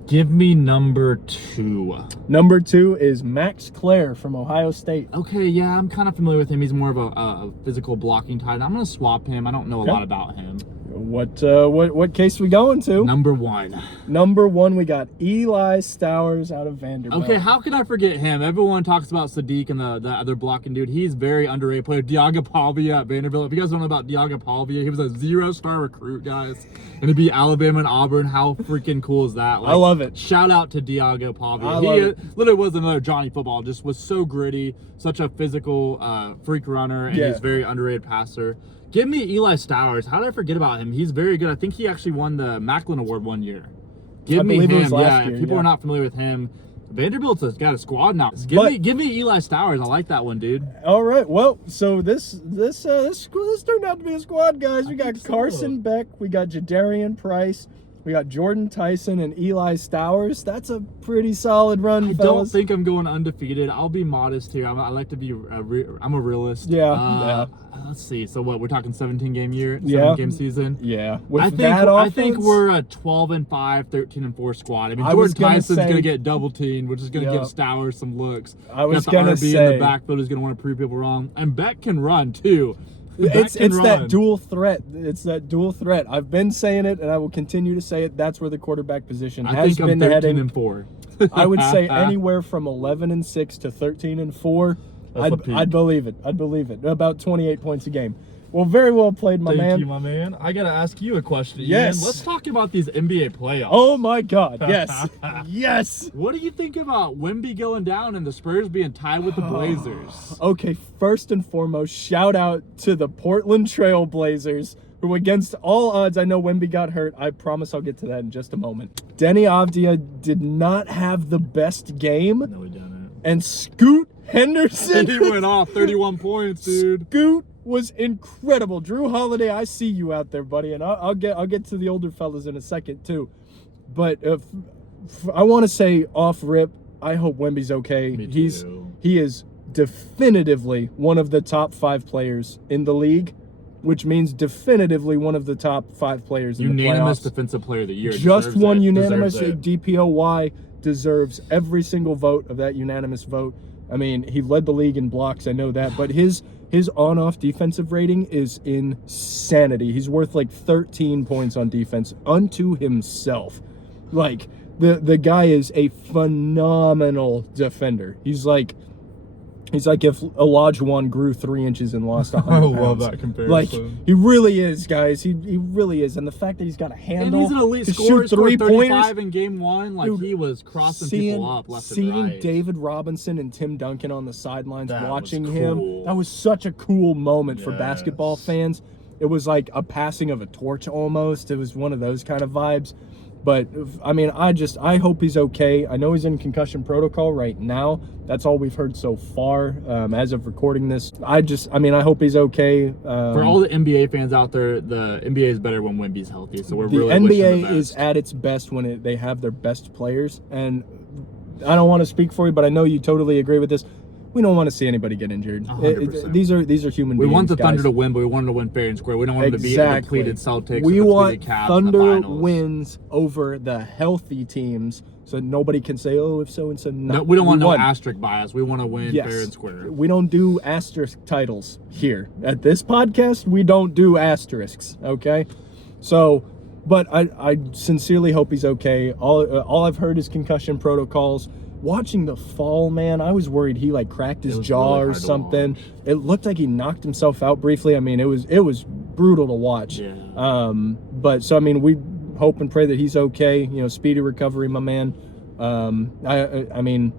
Give me number 2. Number 2 is Max Clare from Ohio State. Okay, yeah, I'm kind of familiar with him. He's more of a physical blocking tight end. I'm going to swap him. I don't know a lot about him. What case we going to? Number 1. Number 1, we got Eli Stowers out of Vanderbilt. Okay, how can I forget him? Everyone talks about Sadiq and the other blocking dude. He's very underrated player. Diaga Pavia at Vanderbilt. If you guys don't know about Diaga Pavia, he was a 0-star recruit, guys. And to be Alabama and Auburn, how freaking cool is that? Like, I love it. Shout out to Diaga Pavia. He literally was another Johnny Football. Just was so gritty, such a physical freak runner, and he's a very underrated passer. Give me Eli Stowers. How did I forget about him? He's very good. I think he actually won the Macklin Award one year. Give me him. If people are not familiar with him, Vanderbilt's got a squad now. Give me Eli Stowers. I like that one, dude. All right. Well, so this turned out to be a squad, guys. We got Carson Beck. We got Jadarian Price. We got Jordan Tyson and Eli Stowers. That's a pretty solid run, fellas. I don't think I'm going undefeated. I'll be modest here. I like to be I'm a realist. Yeah. Let's see. So what? We're talking 17-game year, 7-game season. Yeah. I think we're a 12-5, 13-4 squad. I mean, Jordan Tyson's going to get double teamed, which is going to give Stowers some looks. I was going to say in the backfield is going to want to prove people wrong, and Beck can run too. It's that dual threat. It's that dual threat. I've been saying it, and I will continue to say it. That's where the quarterback position has been heading. 13-4. I would say anywhere from 11-6 to 13-4. I'd believe it. I'd believe it. About 28 points a game. Well, very well played, my man. Thank you, my man. I got to ask you a question. Yes. Ian. Let's talk about these NBA playoffs. Oh, my God. Yes. Yes. What do you think about Wemby going down and the Spurs being tied with the Blazers? Okay, first and foremost, shout out to the Portland Trail Blazers, who against all odds, I know Wemby got hurt. I promise I'll get to that in just a moment. Denny Avdia did not have the best game. No, he didn't. And Scoot Henderson. He went off 31 points, dude. Scoot was incredible. Drew Holiday, I see you out there, buddy, and I'll get to the older fellas in a second too. But I want to say off rip, I hope Wemby's okay. Me too. He is definitively one of the top 5 players in the league, which means definitively one of the top 5 players in the playoffs. Unanimous Defensive Player of the Year. Just one unanimous. Deserves it. DPOY deserves every single vote of that unanimous vote. I mean, he led the league in blocks, I know that, but his on-off defensive rating is insanity. He's worth like 13 points on defense unto himself. Like, the guy is a phenomenal defender. He's like if Olajuwon grew 3 inches and lost 100 pounds. I love that comparison. Like, he really is, guys. He really is. And the fact that he's got a handle and he's an elite to scorer, shoot 3-pointers in game 1. Like, dude, he was crossing people up left and right. Seeing David Robinson and Tim Duncan on the sidelines watching was him, cool. that was such a cool moment for basketball fans. It was like a passing of a torch almost. It was one of those kind of vibes. But, I mean, I hope he's okay. I know he's in concussion protocol right now. That's all we've heard so far as of recording this. I hope he's okay. For all the NBA fans out there, the NBA is better when Wemby's healthy. So we're the really NBA wishing the best. is at its best when they have their best players. And I don't want to speak for you, but I know you totally agree with this. We don't want to see anybody get injured. 100%. These are human beings. We want the guys. Thunder to win, but we want them to win fair and square. We don't want them to beat the depleted Celtics. We or the want depleted Cavs Thunder in the finals. wins over the healthy teams, so nobody can say, "Oh, if so and so." No, we don't want no asterisk bias. We want to win Yes. fair and square. We don't do asterisk titles here at this podcast. We don't do asterisks. Okay, so. But I sincerely hope he's okay. All I've heard is concussion protocols. Watching the fall, man, I was worried he like cracked his jaw really or something. It looked like he knocked himself out briefly. I mean, it was brutal to watch. Yeah. But so I mean, we hope and pray that he's okay. You know, speedy recovery, my man. I mean,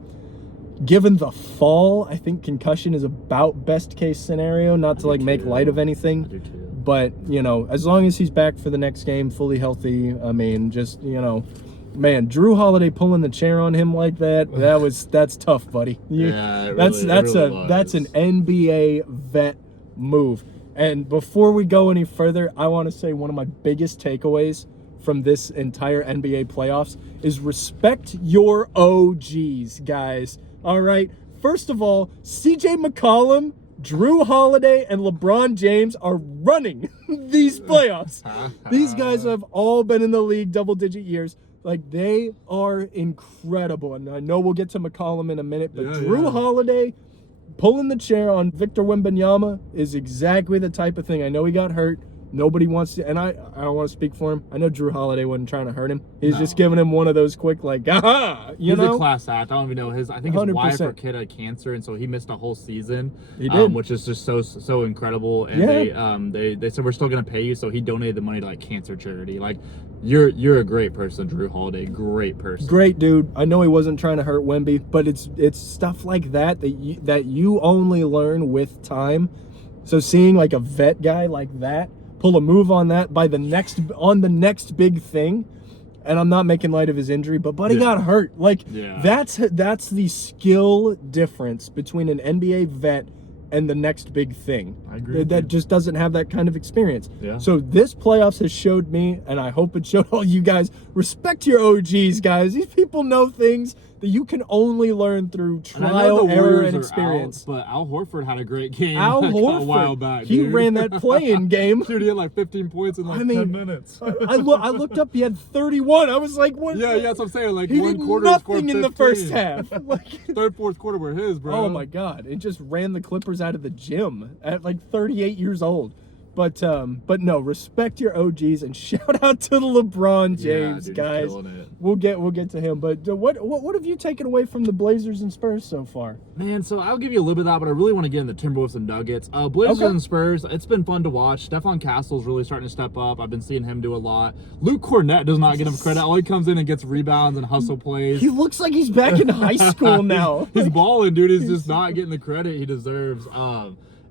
given the fall, I think concussion is about best case scenario. Not to like make light of anything. I do too. But, you know, as long as he's back for the next game, fully healthy, I mean, just, you know, man, Drew Holiday pulling the chair on him like that's tough, buddy. That's an NBA vet move. And before we go any further, I want to say one of my biggest takeaways from this entire NBA playoffs is respect your OGs, guys. All right. First of all, CJ McCollum, Drew Holiday, and LeBron James are running these playoffs. These guys have all been in the league double-digit years. Like, they are incredible. And I know we'll get to McCollum in a minute, but Drew Holiday pulling the chair on Victor Wembanyama is exactly the type of thing. I know he got hurt. Nobody wants to, and I don't want to speak for him. I know Drew Holiday wasn't trying to hurt him. He's just giving him one of those quick, like, aha, He's a class act. I don't even know I think his 100%. Wife or kid had cancer, and so he missed a whole season. He did. Which is just so incredible. And they said, we're still going to pay you, so he donated the money to, like, cancer charity. Like, you're a great person, Drew Holiday. Great person. Great dude. I know he wasn't trying to hurt Wemby, but it's stuff like that you only learn with time. So seeing, like, a vet guy like that pull a move on that on the next big thing, and I'm not making light of his injury, but buddy got hurt. Like, that's the skill difference between an NBA vet and the next big thing. I agree. That just doesn't have that kind of experience. Yeah. So this playoffs has showed me, and I hope it showed all you guys, respect your OGs, guys. These people know things that you can only learn through trial, error, and experience. But Al Horford had a great game a while back. He ran that play-in game. Dude, he had like 15 points in 10 minutes. I looked up, he had 31. I was like, what? Yeah, that's what I'm saying. Like, he one did quarter nothing in the first half. Like, third, fourth quarter were his, bro. Oh my God. It just ran the Clippers out of the gym at like 38 years old. But no, respect your OGs and shout out to LeBron James, guys. We'll get to him. But what have you taken away from the Blazers and Spurs so far? Man, so I'll give you a little bit of that, but I really want to get in the Timberwolves and Nuggets. Blazers and Spurs, it's been fun to watch. Stephon Castle's really starting to step up. I've been seeing him do a lot. Luke Cornett does not get him credit. All he comes in and gets rebounds and hustle plays. He looks like he's back in high school now. He's balling, dude. He's just not getting the credit he deserves.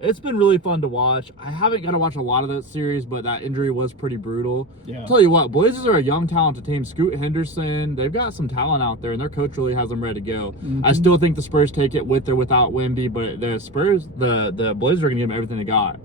It's been really fun to watch. I haven't got to watch a lot of that series, but that injury was pretty brutal. Yeah. I'll tell you what, Blazers are a young, talented team. Scoot Henderson, they've got some talent out there, and their coach really has them ready to go. Mm-hmm. I still think the Spurs take it with or without Wemby, but the Spurs, the Blazers are going to give them everything they got.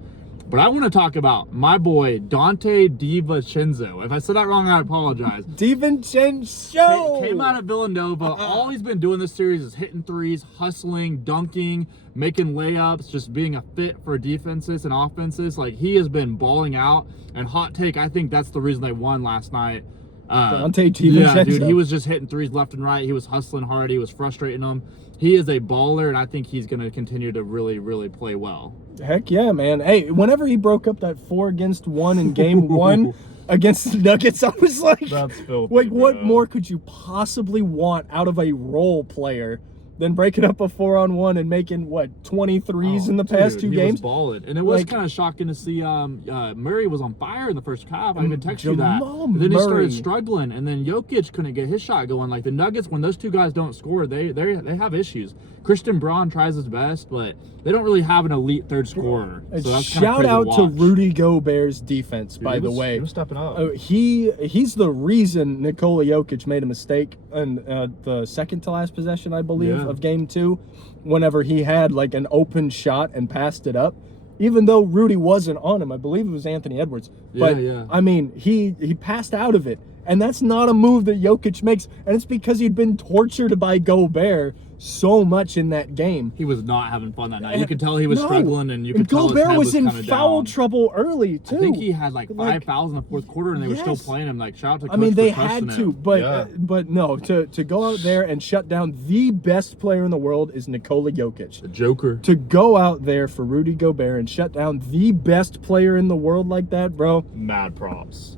But I want to talk about my boy, Dante DiVincenzo. If I said that wrong, I apologize. DiVincenzo! Came out of Villanova. All he's been doing this series is hitting threes, hustling, dunking, making layups, just being a fit for defenses and offenses. Like, he has been balling out. And hot take, I think that's the reason they won last night. Dante DiVincenzo. Yeah, dude, he was just hitting threes left and right. He was hustling hard. He was frustrating them. He is a baller, and I think he's going to continue to really, really play well. Heck yeah, man. Hey, whenever he broke up that 4-against-1 in game 1 against the Nuggets, I was like, that's filthy, like, what more could you possibly want out of a role player than breaking up a 4-on-1 and making, 23s in the past 2 games? He was balling. And it was kind of shocking to see Murray was on fire in the first half. I even texted you that. And then he started struggling, and then Jokic couldn't get his shot going. Like, the Nuggets, when those two guys don't score, they have issues. Christian Braun tries his best, but they don't really have an elite third scorer. So that's shout out to Rudy Gobert's defense, by the way. He was stepping up. He's the reason Nikola Jokic made a mistake in the second to last possession, I believe, of game 2, whenever he had like an open shot and passed it up. Even though Rudy wasn't on him, I believe it was Anthony Edwards. But I mean, he passed out of it. And that's not a move that Jokic makes. And it's because he'd been tortured by Gobert so much in that game. He was not having fun that night. You could tell he was struggling, and you could tell his head was in foul down. trouble early too. I think he had like 5 fouls in the fourth quarter, and they were still playing him. Like, shout out to Coach. I mean, they for had to, him. but no, to go out there and shut down the best player in the world is Nikola Jokic. The Joker. To go out there for Rudy Gobert and shut down the best player in the world like that, bro. Mad props.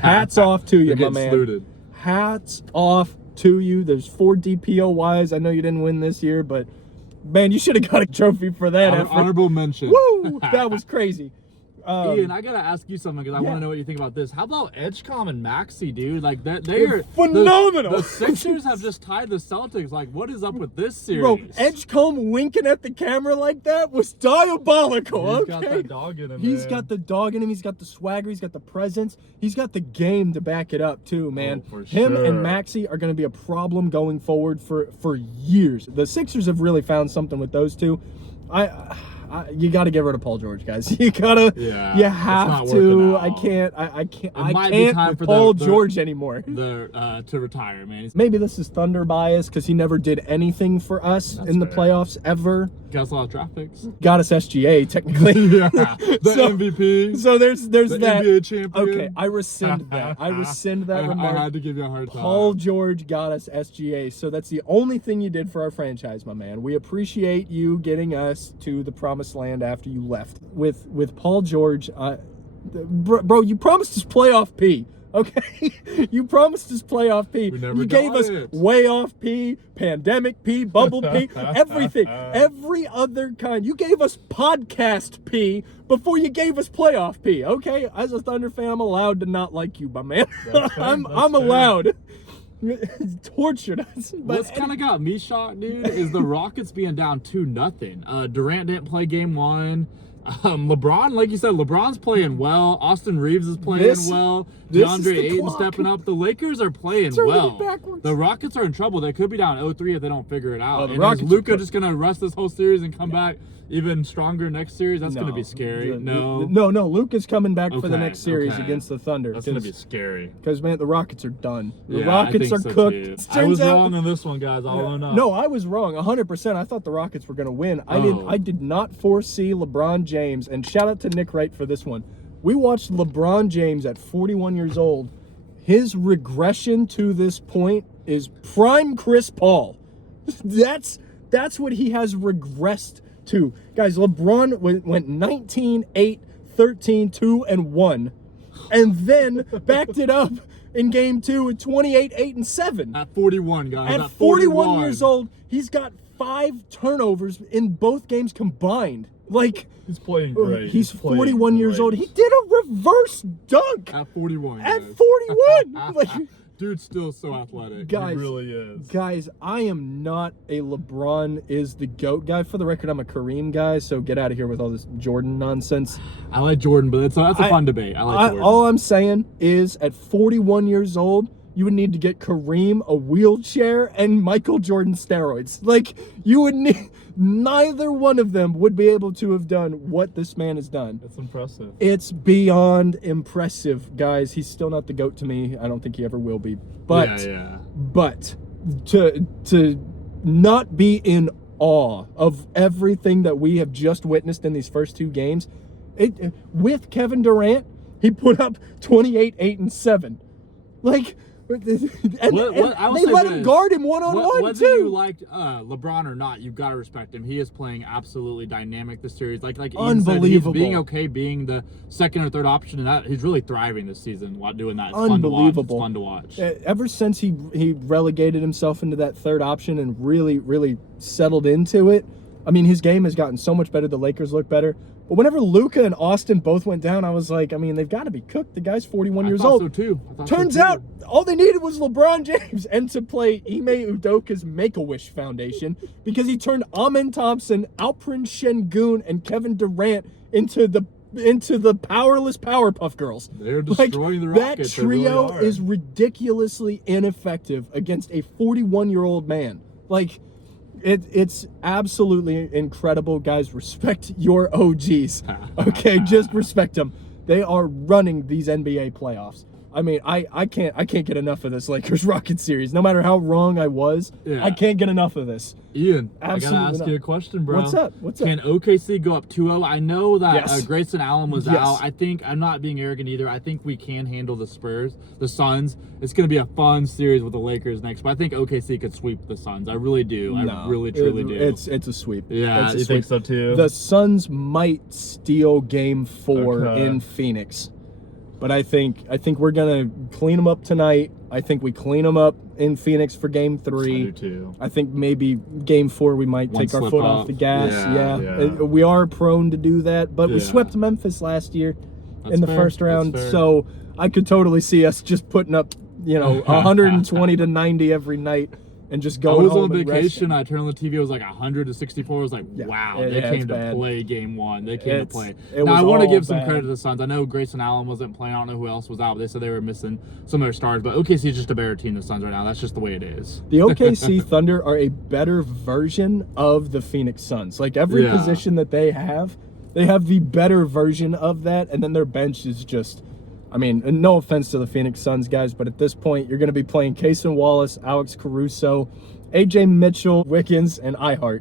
Hats off to you, my man. Saluted. Hats off to you. There's 4 DPOYs. I know you didn't win this year, but man, you should have got a trophy for that effort. Honorable mention. Woo! That was crazy. Ian, I gotta ask you something because I want to know what you think about this. How about Edgecombe and Maxey, dude? Like they're phenomenal. The Sixers have just tied the Celtics. Like, what is up with this series? Bro, Edgecombe winking at the camera like that was diabolical. He's got that dog in him. He's got the dog in him. He's got the swagger. He's got the presence. He's got the game to back it up too, man. Oh, for Him sure. and Maxey are going to be a problem going forward for years. The Sixers have really found something with those two. You got to get rid of Paul George, guys. You gotta. Yeah, you have to. I can't with Paul George anymore. To retire, man. Maybe this is Thunder bias because he never did anything for us in the playoffs ever. Got us a lot of draft picks. Got us SGA technically. MVP. So there's the that. NBA champion. Okay, I rescind that. I rescind that remark. I had to give you a hard time. Paul George got us SGA. So that's the only thing you did for our franchise, my man. We appreciate you getting us to the promised land after you left. With Paul George, bro, you promised us playoff P. Okay, you promised us playoff P. You gave us way off P, pandemic P, bubble P, everything, every other kind. You gave us podcast P before you gave us playoff P. Okay, as a Thunder fan, I'm allowed to not like you, my man. I'm allowed. Tortured us. What's kind of got me shocked, dude, is the Rockets being down 2-0. Durant didn't play game 1. LeBron, like you said, LeBron's playing well. Austin Reeves is playing well. DeAndre Ayton stepping up. The Lakers are playing well. The Rockets are in trouble. They could be down 0-3 if they don't figure it out. And is Luka just going to rest this whole series and come back even stronger next series? That's going to be scary. No, Luka's coming back for the next series against the Thunder. That's going to be scary. Because, man, the Rockets are done. The Rockets are cooked. I was wrong on this one, guys. I'll own up. No, I was wrong. 100%. I thought the Rockets were going to win. I did not foresee LeBron James. And shout out to Nick Wright for this one. We watched LeBron James at 41 years old. His regression to this point is prime Chris Paul. That's what he has regressed to. Guys, LeBron went 19, 8, 13, 2, and 1. And then backed it up in game 2 at 28, 8, and 7. At 41, guys. At 41 years old, he's got 5 turnovers in both games combined. Like, he's playing great. He's 41 years old. He did a reverse dunk at 41. At 41. Like, dude's still so athletic. Guys, he really is. Guys, I am not a LeBron is the GOAT guy. For the record, I'm a Kareem guy, so get out of here with all this Jordan nonsense. I like Jordan, but that's a fun debate. I like Jordan. All I'm saying is at 41 years old, you would need to get Kareem a wheelchair and Michael Jordan steroids. Like, you would need, neither one of them would be able to have done what this man has done. That's impressive. It's beyond impressive, guys. He's still not the GOAT to me. I don't think he ever will be. But but to not be in awe of everything that we have just witnessed in these first 2 games, with Kevin Durant, he put up 28, 8, and 7. Like, and they let him guard him one-on-one, whether too. you like LeBron or not, you've got to respect him. He is playing absolutely dynamic this series. Like Ian said, he's being okay being the second or third option, and that he's really thriving this season while doing that. It's Unbelievable. Fun to watch. Ever since he relegated himself into that third option and really, really settled into it, I mean, his game has gotten so much better. The Lakers look better. But whenever Luka and Austin both went down, I was like, I mean, they've got to be cooked. The guy's 41 years old. So too. Turns out, all they needed was LeBron James and to play Ime Udoka's Make-A-Wish Foundation, because he turned Amen Thompson, Alperen Şengün, and Kevin Durant into the powerless Powerpuff Girls. They're destroying the Rockets. That trio is ridiculously ineffective against a 41-year-old man. Like, it's absolutely incredible, guys. Respect your OGs, okay? Just respect them. They are running these NBA playoffs. I mean, I can't get enough of this Lakers Rockets series. No matter how wrong I was, I can't get enough of this. Ian, absolutely, I gotta ask you a question, bro. What's up? Can OKC go up 2-0? I know that Grayson Allen was out. I think, I'm not being arrogant either, I think we can handle the Spurs, the Suns. It's going to be a fun series with the Lakers next, but I think OKC could sweep the Suns. I really do. I really, truly do. It's a sweep. Yeah, you think so too? The Suns might steal Game 4 in Phoenix. But I think we're going to clean them up tonight. I think we clean them up in Phoenix for Game 3. I do too. I think maybe Game 4 we might take our foot off the gas. Yeah. We are prone to do that. But we swept Memphis last year in the first round. So I could totally see us just putting up, 120 to 90 every night. And just going home. I was on vacation. I turned on the TV. It was like 100 to 64. I was like, wow, they came to play Game 1. They came to play. Now, I want to give some credit to the Suns. I know Grayson Allen wasn't playing. I don't know who else was out. But they said they were missing some of their stars. But OKC is just a better team than the Suns right now. That's just the way it is. The OKC Thunder are a better version of the Phoenix Suns. Like, every position that they have the better version of that. And then their bench is just... I mean, no offense to the Phoenix Suns, guys, but at this point, you're going to be playing Cason Wallace, Alex Caruso, A.J. Mitchell, Wiggins, and Ihart.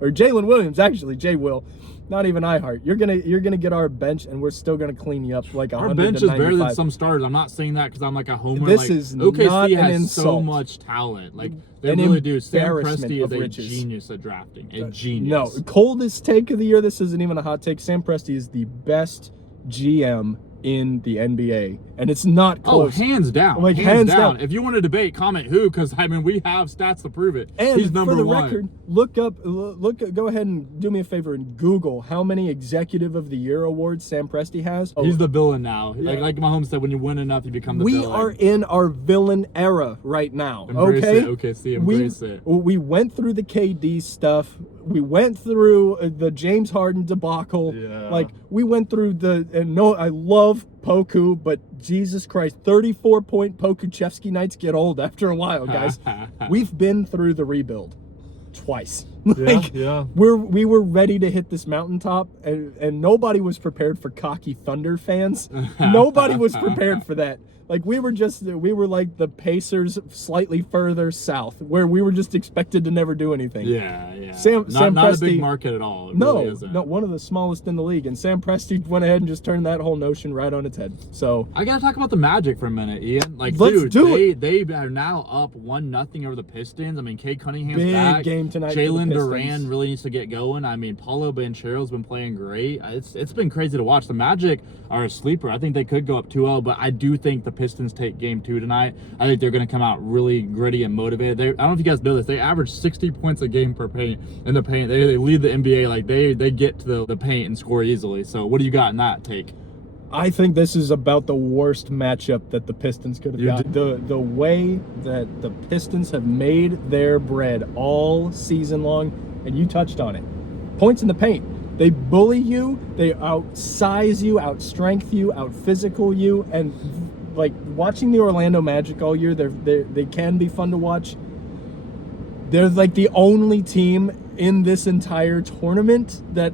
Or Jalen Williams, actually, J. Will. Not even Ihart. You're gonna get our bench, and we're still gonna clean you up like 100 Our bench is better than some starters. I'm not saying that because I'm like a homer. This is OKC not an has insult. So much talent. Like, they really do. Sam Presti is a genius at drafting. A genius. No, coldest take of the year. This isn't even a hot take. Sam Presti is the best GM in the NBA, and it's not close. Oh, hands down. Like, hands down. If you want to debate, comment who, because I mean, we have stats to prove it. And he's number for the one. Record, go ahead and do me a favor and Google how many Executive of the Year awards Sam Presti has. He's the villain now. Like Mahomes said, when you win enough, you become the villain. We are in our villain era right now. Embrace okay? it, OKC, embrace it. We went through the KD stuff. We went through the James Harden debacle. Yeah. Like, we went through I love Poku, but Jesus Christ, 34-point Pokuchevsky nights get old after a while, guys. We've been through the rebuild twice. We were ready to hit this mountaintop, and nobody was prepared for cocky Thunder fans. Nobody was prepared for that. Like, we were like the Pacers slightly further south, where we were just expected to never do anything. Yeah. Sam not Presti, a big market at all. It no, really isn't. No, one of the smallest in the league. And Sam Presti went ahead and just turned that whole notion right on its head. So I gotta talk about the Magic for a minute, Ian. Like, Let's they are now up 1-0 over the Pistons. I mean, Cade Cunningham's big back. Game tonight. Jalen Duran really needs to get going. I mean, Paulo Banchero's been playing great. It's been crazy to watch. The Magic are a sleeper. I think they could go up 2-0, but I do think the Pistons take Game 2 tonight. I think they're going to come out really gritty and motivated. I don't know if you guys know this. They average 60 points a game per paint in the paint. They lead the NBA. Like, they get to the paint and score easily. So what do you got in that take? I think this is about the worst matchup that the Pistons could have got. The way that the Pistons have made their bread all season long, and you touched on it. Points in the paint. They bully you, they outsize you, outstrength you, outphysical you, and like watching the Orlando Magic all year. They can be fun to watch. They're like the only team in this entire tournament that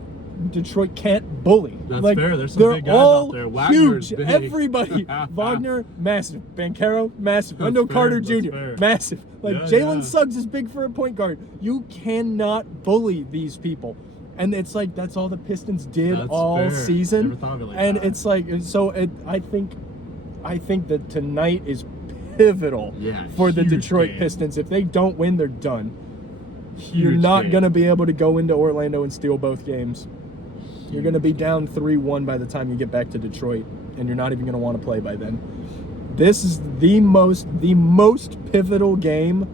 Detroit can't bully. That's like, fair. There's some big guys out there. Wagner's huge. big. Everybody. Wagner, massive. Bankero, massive. That's Wendell fair. Carter That's Jr., fair. massive. Like Yeah, Jalen yeah. Suggs is big for a point guard. You cannot bully these people. And it's like that's all the Pistons did That's all fair. season. Never thought of it like and that. it's like I think that tonight is pivotal for the huge Detroit game. Pistons. If they don't win, they're done. Huge You're not game. going to be able to go into Orlando and steal both games. You're going to be down 3-1 by the time you get back to Detroit, and you're not even going to want to play by then. This is the most pivotal game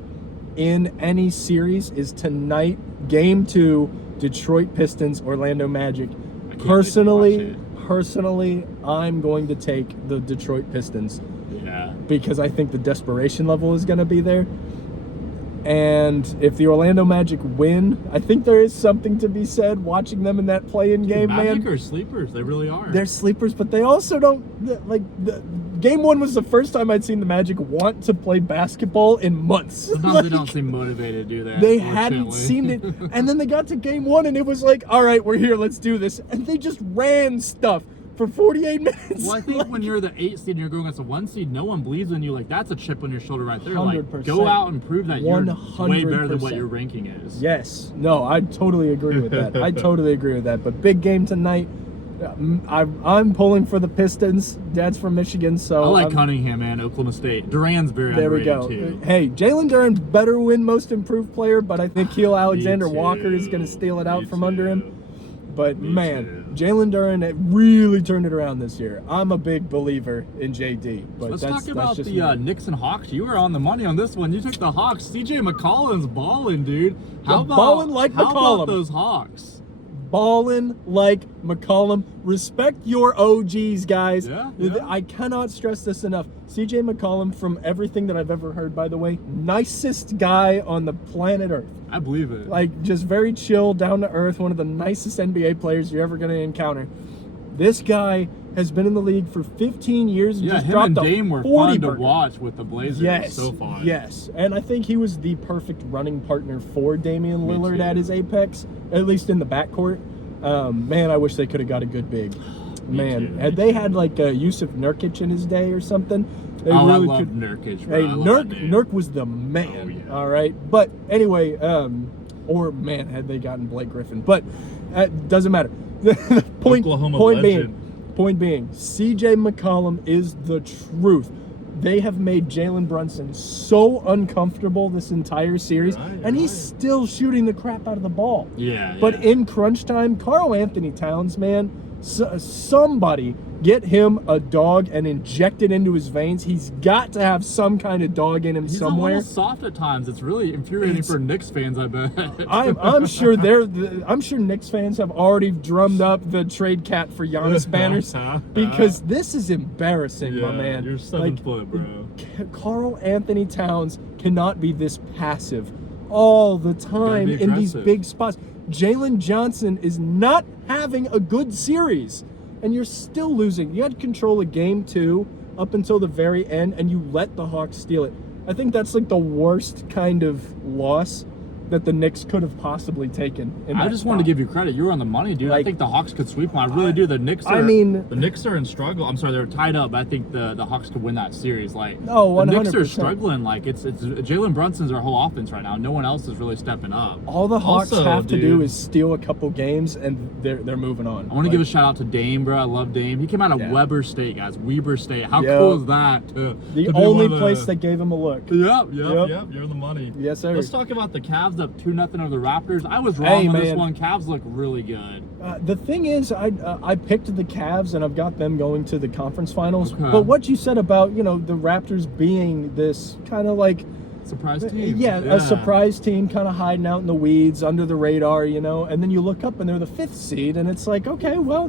in any series is tonight, Game 2, Detroit Pistons, Orlando Magic. Personally, I'm going to take the Detroit Pistons. Yeah. Because I think the desperation level is going to be there. And if the Orlando Magic win, I think there is something to be said watching them in that play-in game, Magic man. are sleepers. They really are. They're sleepers, but they also don't Game 1 was the first time I'd seen the Magic want to play basketball in months. Sometimes they don't seem motivated to do that. They hadn't seen it. And then they got to Game 1 and it was like, all right, we're here, let's do this. And they just ran stuff for 48 minutes. Well, I think when you're the 8 seed and you're going against a 1 seed, no one believes in you. Like, that's a chip on your shoulder right there. 100%. Like, go out and prove that you're way better than what 100%. your ranking is. Yes. No, I totally agree with that. I totally agree with that. But big game tonight. I'm pulling for the Pistons. Dad's from Michigan, so I like Cunningham, man. Oklahoma State. Duran's very there we underrated, go. too. Hey, Jalen Duran better win Most Improved Player, but I think Nikhil Alexander-Walker is going to steal it out from under him. But man, Jalen Duran really turned it around this year. I'm a big believer in JD. But Let's that's talk about just the Knicks and Hawks. You were on the money on this one. You took the Hawks. CJ McCollum's balling, dude. How about those Hawks? Balling like McCollum. Respect your OGs, guys. Yeah. I cannot stress this enough. CJ McCollum, from everything that I've ever heard, by the way, nicest guy on the planet Earth. I believe it. Like, just very chill, down to earth, one of the nicest NBA players you're ever going to encounter. This guy has been in the league for 15 years and just him dropped and a Dame were 40 fun to burger. watch with the Blazers so far. Yes, and I think he was the perfect running partner for Damian Lillard too. at his apex, at least in the backcourt. Man, I wish they could have got a good big. Man, had they had like Yusuf Nurkic in his day or something, they I really love could. Nurkic, bro. Hey, I love that dude. Nurk was the man. Oh, yeah. All right, but anyway, or man, had they gotten Blake Griffin, but doesn't matter. Oklahoma point legend. being, CJ McCollum is the truth. They have made Jalen Brunson so uncomfortable this entire series, and he's still shooting the crap out of the ball. Yeah. But in crunch time, Karl Anthony Towns, man, somebody get him a dog and inject it into his veins. He's got to have some kind of dog in him He's somewhere. a little soft at times. It's really infuriating for Knicks fans, I bet. I'm sure I'm sure Knicks fans have already drummed up the trade cap for Giannis banners because this is embarrassing, my man. You're 7 foot, bro. Karl Anthony Towns cannot be this passive all the time in these big spots. Jalen Johnson is not having a good series, and you're still losing. You had control of Game 2 up until the very end, and you let the Hawks steal it. I think that's like the worst kind of loss that the Knicks could have possibly taken. I just wanted to give you credit. You were on the money, dude. I think the Hawks could sweep them. I really do. The Knicks are. The Knicks are in struggle. I'm sorry, they're tied up. But I think the Hawks could win that series. Like, the 100%. Knicks are struggling. Like, it's Jalen Brunson's their whole offense right now. No one else is really stepping up. All the Hawks have to do is steal a couple games, and they're moving on. I want to give a shout out to Dame, bro. I love Dame. He came out of Weber State, guys. Weber State. How cool is that? The only place that gave him a look. Yep. You're in the money. Yes, sir. Let's talk about the Cavs up 2-0 over the Raptors. I was wrong on this one. Cavs look really good. The thing is, I picked the Cavs and I've got them going to the conference finals. Okay. But what you said about the Raptors being this kind of like surprise team, a surprise team, kind of hiding out in the weeds under the radar, and then you look up and they're the 5th seed, and it's like, okay, well,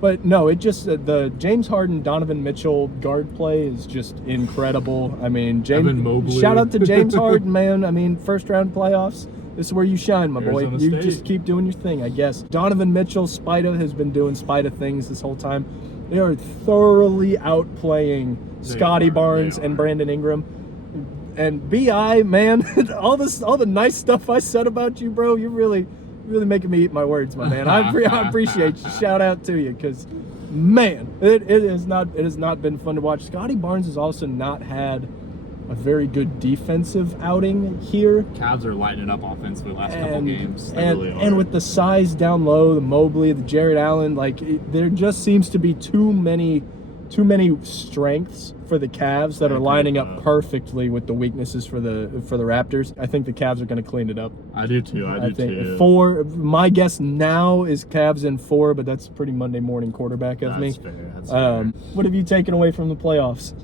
But no, it just the James Harden, Donovan Mitchell guard play is just incredible. I mean, Evan Mobley. Shout out to James Harden, man. I mean, first round playoffs. This is where you shine, my boy. You just keep doing your thing, I guess. Donovan Mitchell, Spida, has been doing Spida things this whole time. They are thoroughly outplaying Scotty Barnes and Brandon Ingram. And BI, man, all the nice stuff I said about you, bro, you're really making me eat my words, my man. I appreciate you. Shout out to you, because, man, it has not been fun to watch. Scotty Barnes has also not had a very good defensive outing here. Cavs are lighting it up offensively the last couple games. And with the size down low, the Mobley, the Jared Allen, there just seems to be too many strengths for the Cavs that are lining up perfectly with the weaknesses for the Raptors. I think the Cavs are going to clean it up. I do too. I think 4. My guess now is Cavs in 4, but that's pretty Monday morning quarterback of me. That's fair. What have you taken away from the playoffs?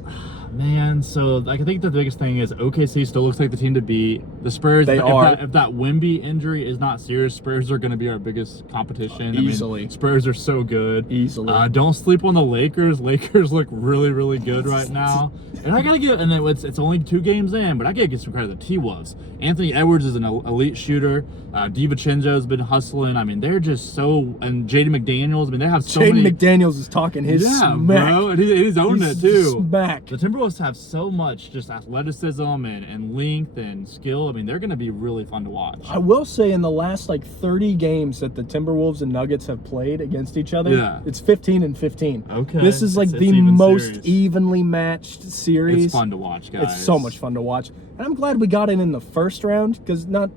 Man, so I think the biggest thing is OKC still looks like the team to beat. The Spurs, if that Wemby injury is not serious, Spurs are going to be our biggest competition. Easily. I mean, Spurs are so good. Easily. Don't sleep on the Lakers. Lakers look really, really good right now. And I got to give, and it's only 2 games in, but I got to give some credit to T-Wolves. Anthony Edwards is an elite shooter. DiVincenzo's been hustling. I mean, they're just so, and Jaden McDaniels, I mean, they have so many. Jaden McDaniels is talking his smack. Bro, and he's owning it too. Smack. The Timberwolves have so much just athleticism and length and skill. I mean, they're going to be really fun to watch. I will say in the last 30 games that the Timberwolves and Nuggets have played against each other, it's 15-15. Okay. This is the most evenly matched series. It's fun to watch, guys. It's so much fun to watch. And I'm glad we got it in the first round, because not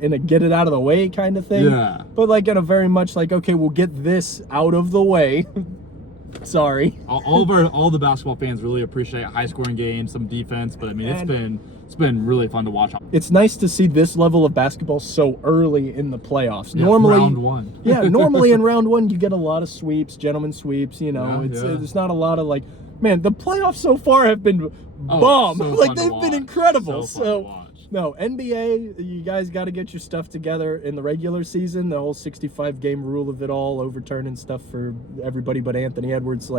in a get it out of the way kind of thing. Yeah. But in a very much okay, we'll get this out of the way. Sorry. All the basketball fans really appreciate high scoring games, some defense, but I mean it's been really fun to watch. It's nice to see this level of basketball so early in the playoffs. Yeah, normally round 1. Yeah, normally in round 1 you get a lot of sweeps, gentlemen sweeps, it's not a lot of man, the playoffs so far have been bomb. So they've been incredible. So no, NBA, you guys got to get your stuff together in the regular season. The whole 65-game rule of it all, overturning stuff for everybody but Anthony Edwards.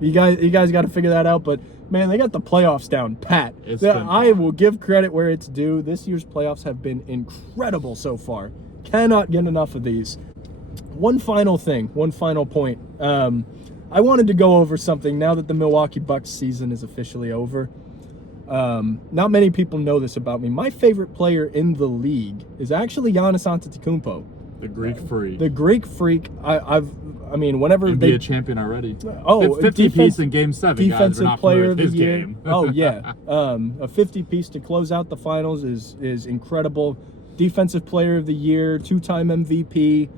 You guys got to figure that out. But, man, they got the playoffs down pat. I will give credit where it's due. This year's playoffs have been incredible so far. Cannot get enough of these. One final point. I wanted to go over something now that the Milwaukee Bucks season is officially over. Not many people know this about me. My favorite player in the league is actually Giannis Antetokounmpo. The Greek Freak. The Greek Freak. Whenever He'd be a champion already. 50 piece in Game 7. Defensive guys, player of the his year. Game. Oh yeah. A 50 piece to close out the finals is incredible. Defensive player of the year, 2-time MVP.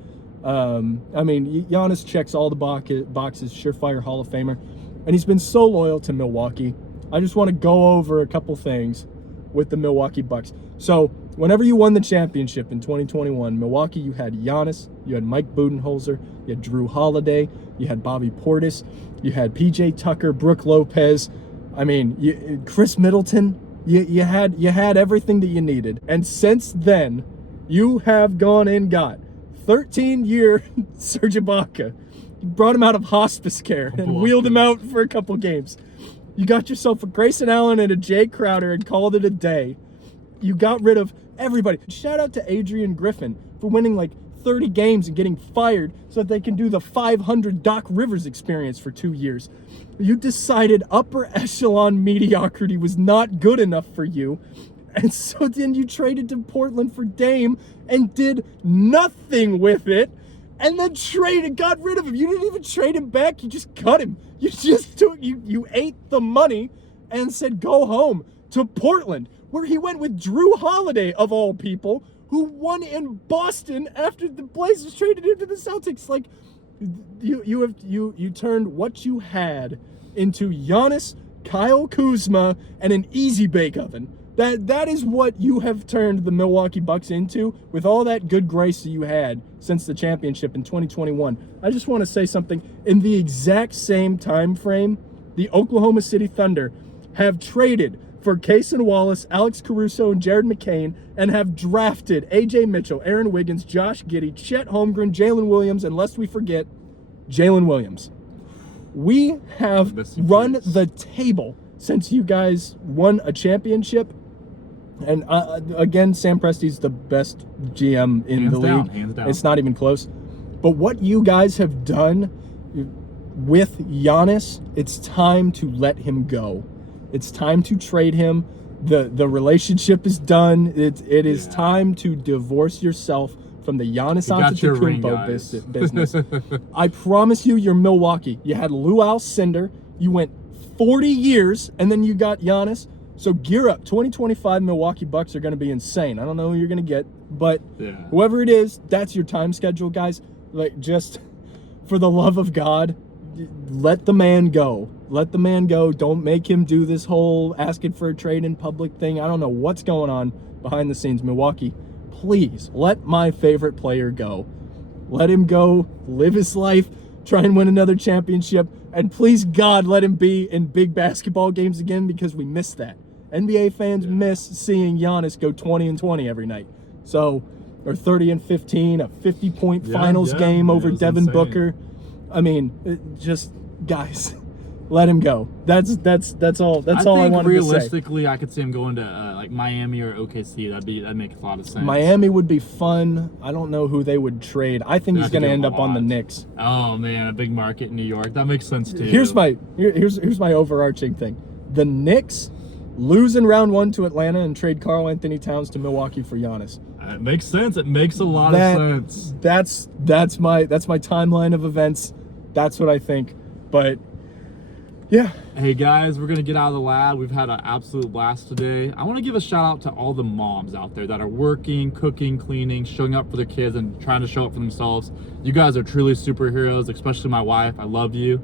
Giannis checks all the boxes, surefire Hall of Famer, and he's been so loyal to Milwaukee. I just want to go over a couple things with the Milwaukee Bucks. So, whenever you won the championship in 2021, Milwaukee, you had Giannis, you had Mike Budenholzer, you had Drew Holiday, you had Bobby Portis, you had PJ Tucker, Brook Lopez. Chris Middleton. You had everything that you needed. And since then, you have gone and got 13-year Serge Ibaka. You brought him out of hospice care and wheeled him out for a couple games. You got yourself a Grayson Allen and a Jay Crowder and called it a day. You got rid of everybody. Shout out to Adrian Griffin for winning 30 games and getting fired so that they can do the 500 Doc Rivers experience for 2 years. You decided upper echelon mediocrity was not good enough for you. And so then you traded to Portland for Dame and did nothing with it. And then got rid of him. You didn't even trade him back. You just cut him. You just you ate the money and said go home to Portland, where he went with Drew Holiday, of all people, who won in Boston after the Blazers traded him to the Celtics. You turned what you had into Giannis, Kyle Kuzma, and an easy bake oven. That is what you have turned the Milwaukee Bucks into, with all that good grace that you had since the championship in 2021. I just want to say something. In the exact same time frame, the Oklahoma City Thunder have traded for Kaysen Wallace, Alex Caruso, and Jared McCain, and have drafted A.J. Mitchell, Aaron Wiggins, Josh Giddey, Chet Holmgren, Jalen Williams, and lest we forget, Jalen Williams. We have run the table since you guys won a championship. And again, Sam Presti's the best GM in the league. Hands down. It's not even close. But what you guys have done, with Giannis, it's time to let him go. It's time to trade him. The relationship is done. It is time to divorce yourself from the Giannis Antetokounmpo business. I promise you're Milwaukee. You had Lou Alcindor. You went 40 years, and then you got Giannis. So gear up. 2025 Milwaukee Bucks are going to be insane. I don't know who you're going to get, but whoever it is, that's your time schedule, guys. Like, just for the love of God, let the man go. Let the man go. Don't make him do this whole asking for a trade in public thing. I don't know what's going on behind the scenes. Milwaukee, please let my favorite player go. Let him go, live his life, try and win another championship, and please, God, let him be in big basketball games again, because we miss that. NBA fans miss seeing Giannis go 20-20 every night. So, or 30-15, a 50-point finals game over Devin Booker. I mean, just, guys, let him go. That's all. That's all I wanted to say. Realistically, I could see him going to like Miami or OKC. That'd make a lot of sense. Miami would be fun. I don't know who they would trade. I think he's going to end up on the Knicks. Oh man, a big market in New York. That makes sense too. Here's my overarching thing. The Knicks lose in round 1 to Atlanta and trade Karl Anthony Towns to Milwaukee for Giannis. It makes sense. It makes a lot of sense. That's my timeline of events. That's what I think. But yeah. Hey guys, we're gonna get out of the lab. We've had an absolute blast today. I want to give a shout out to all the moms out there that are working, cooking, cleaning, showing up for their kids, and trying to show up for themselves. You guys are truly superheroes, especially my wife. I love you.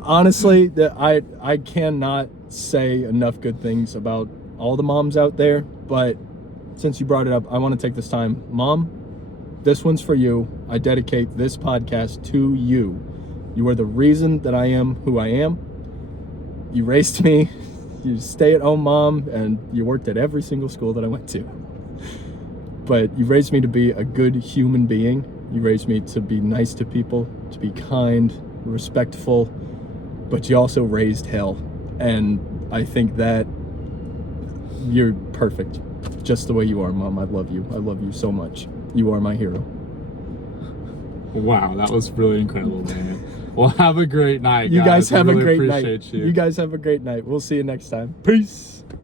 Honestly, I cannot say enough good things about all the moms out there, but since you brought it up, I want to take this time. Mom, this one's for you. I dedicate this podcast to you. You are the reason that I am who I am. You raised me. You stay-at-home mom, and you worked at every single school that I went to. But you raised me to be a good human being. You raised me to be nice to people, to be kind, respectful, but you also raised hell. And I think that you're perfect, just the way you are, Mom. I love you. I love you so much. You are my hero. Wow, that was really incredible, man. Well, have a great night, guys. You guys have a great night. You guys have a great night. We'll see you next time. Peace.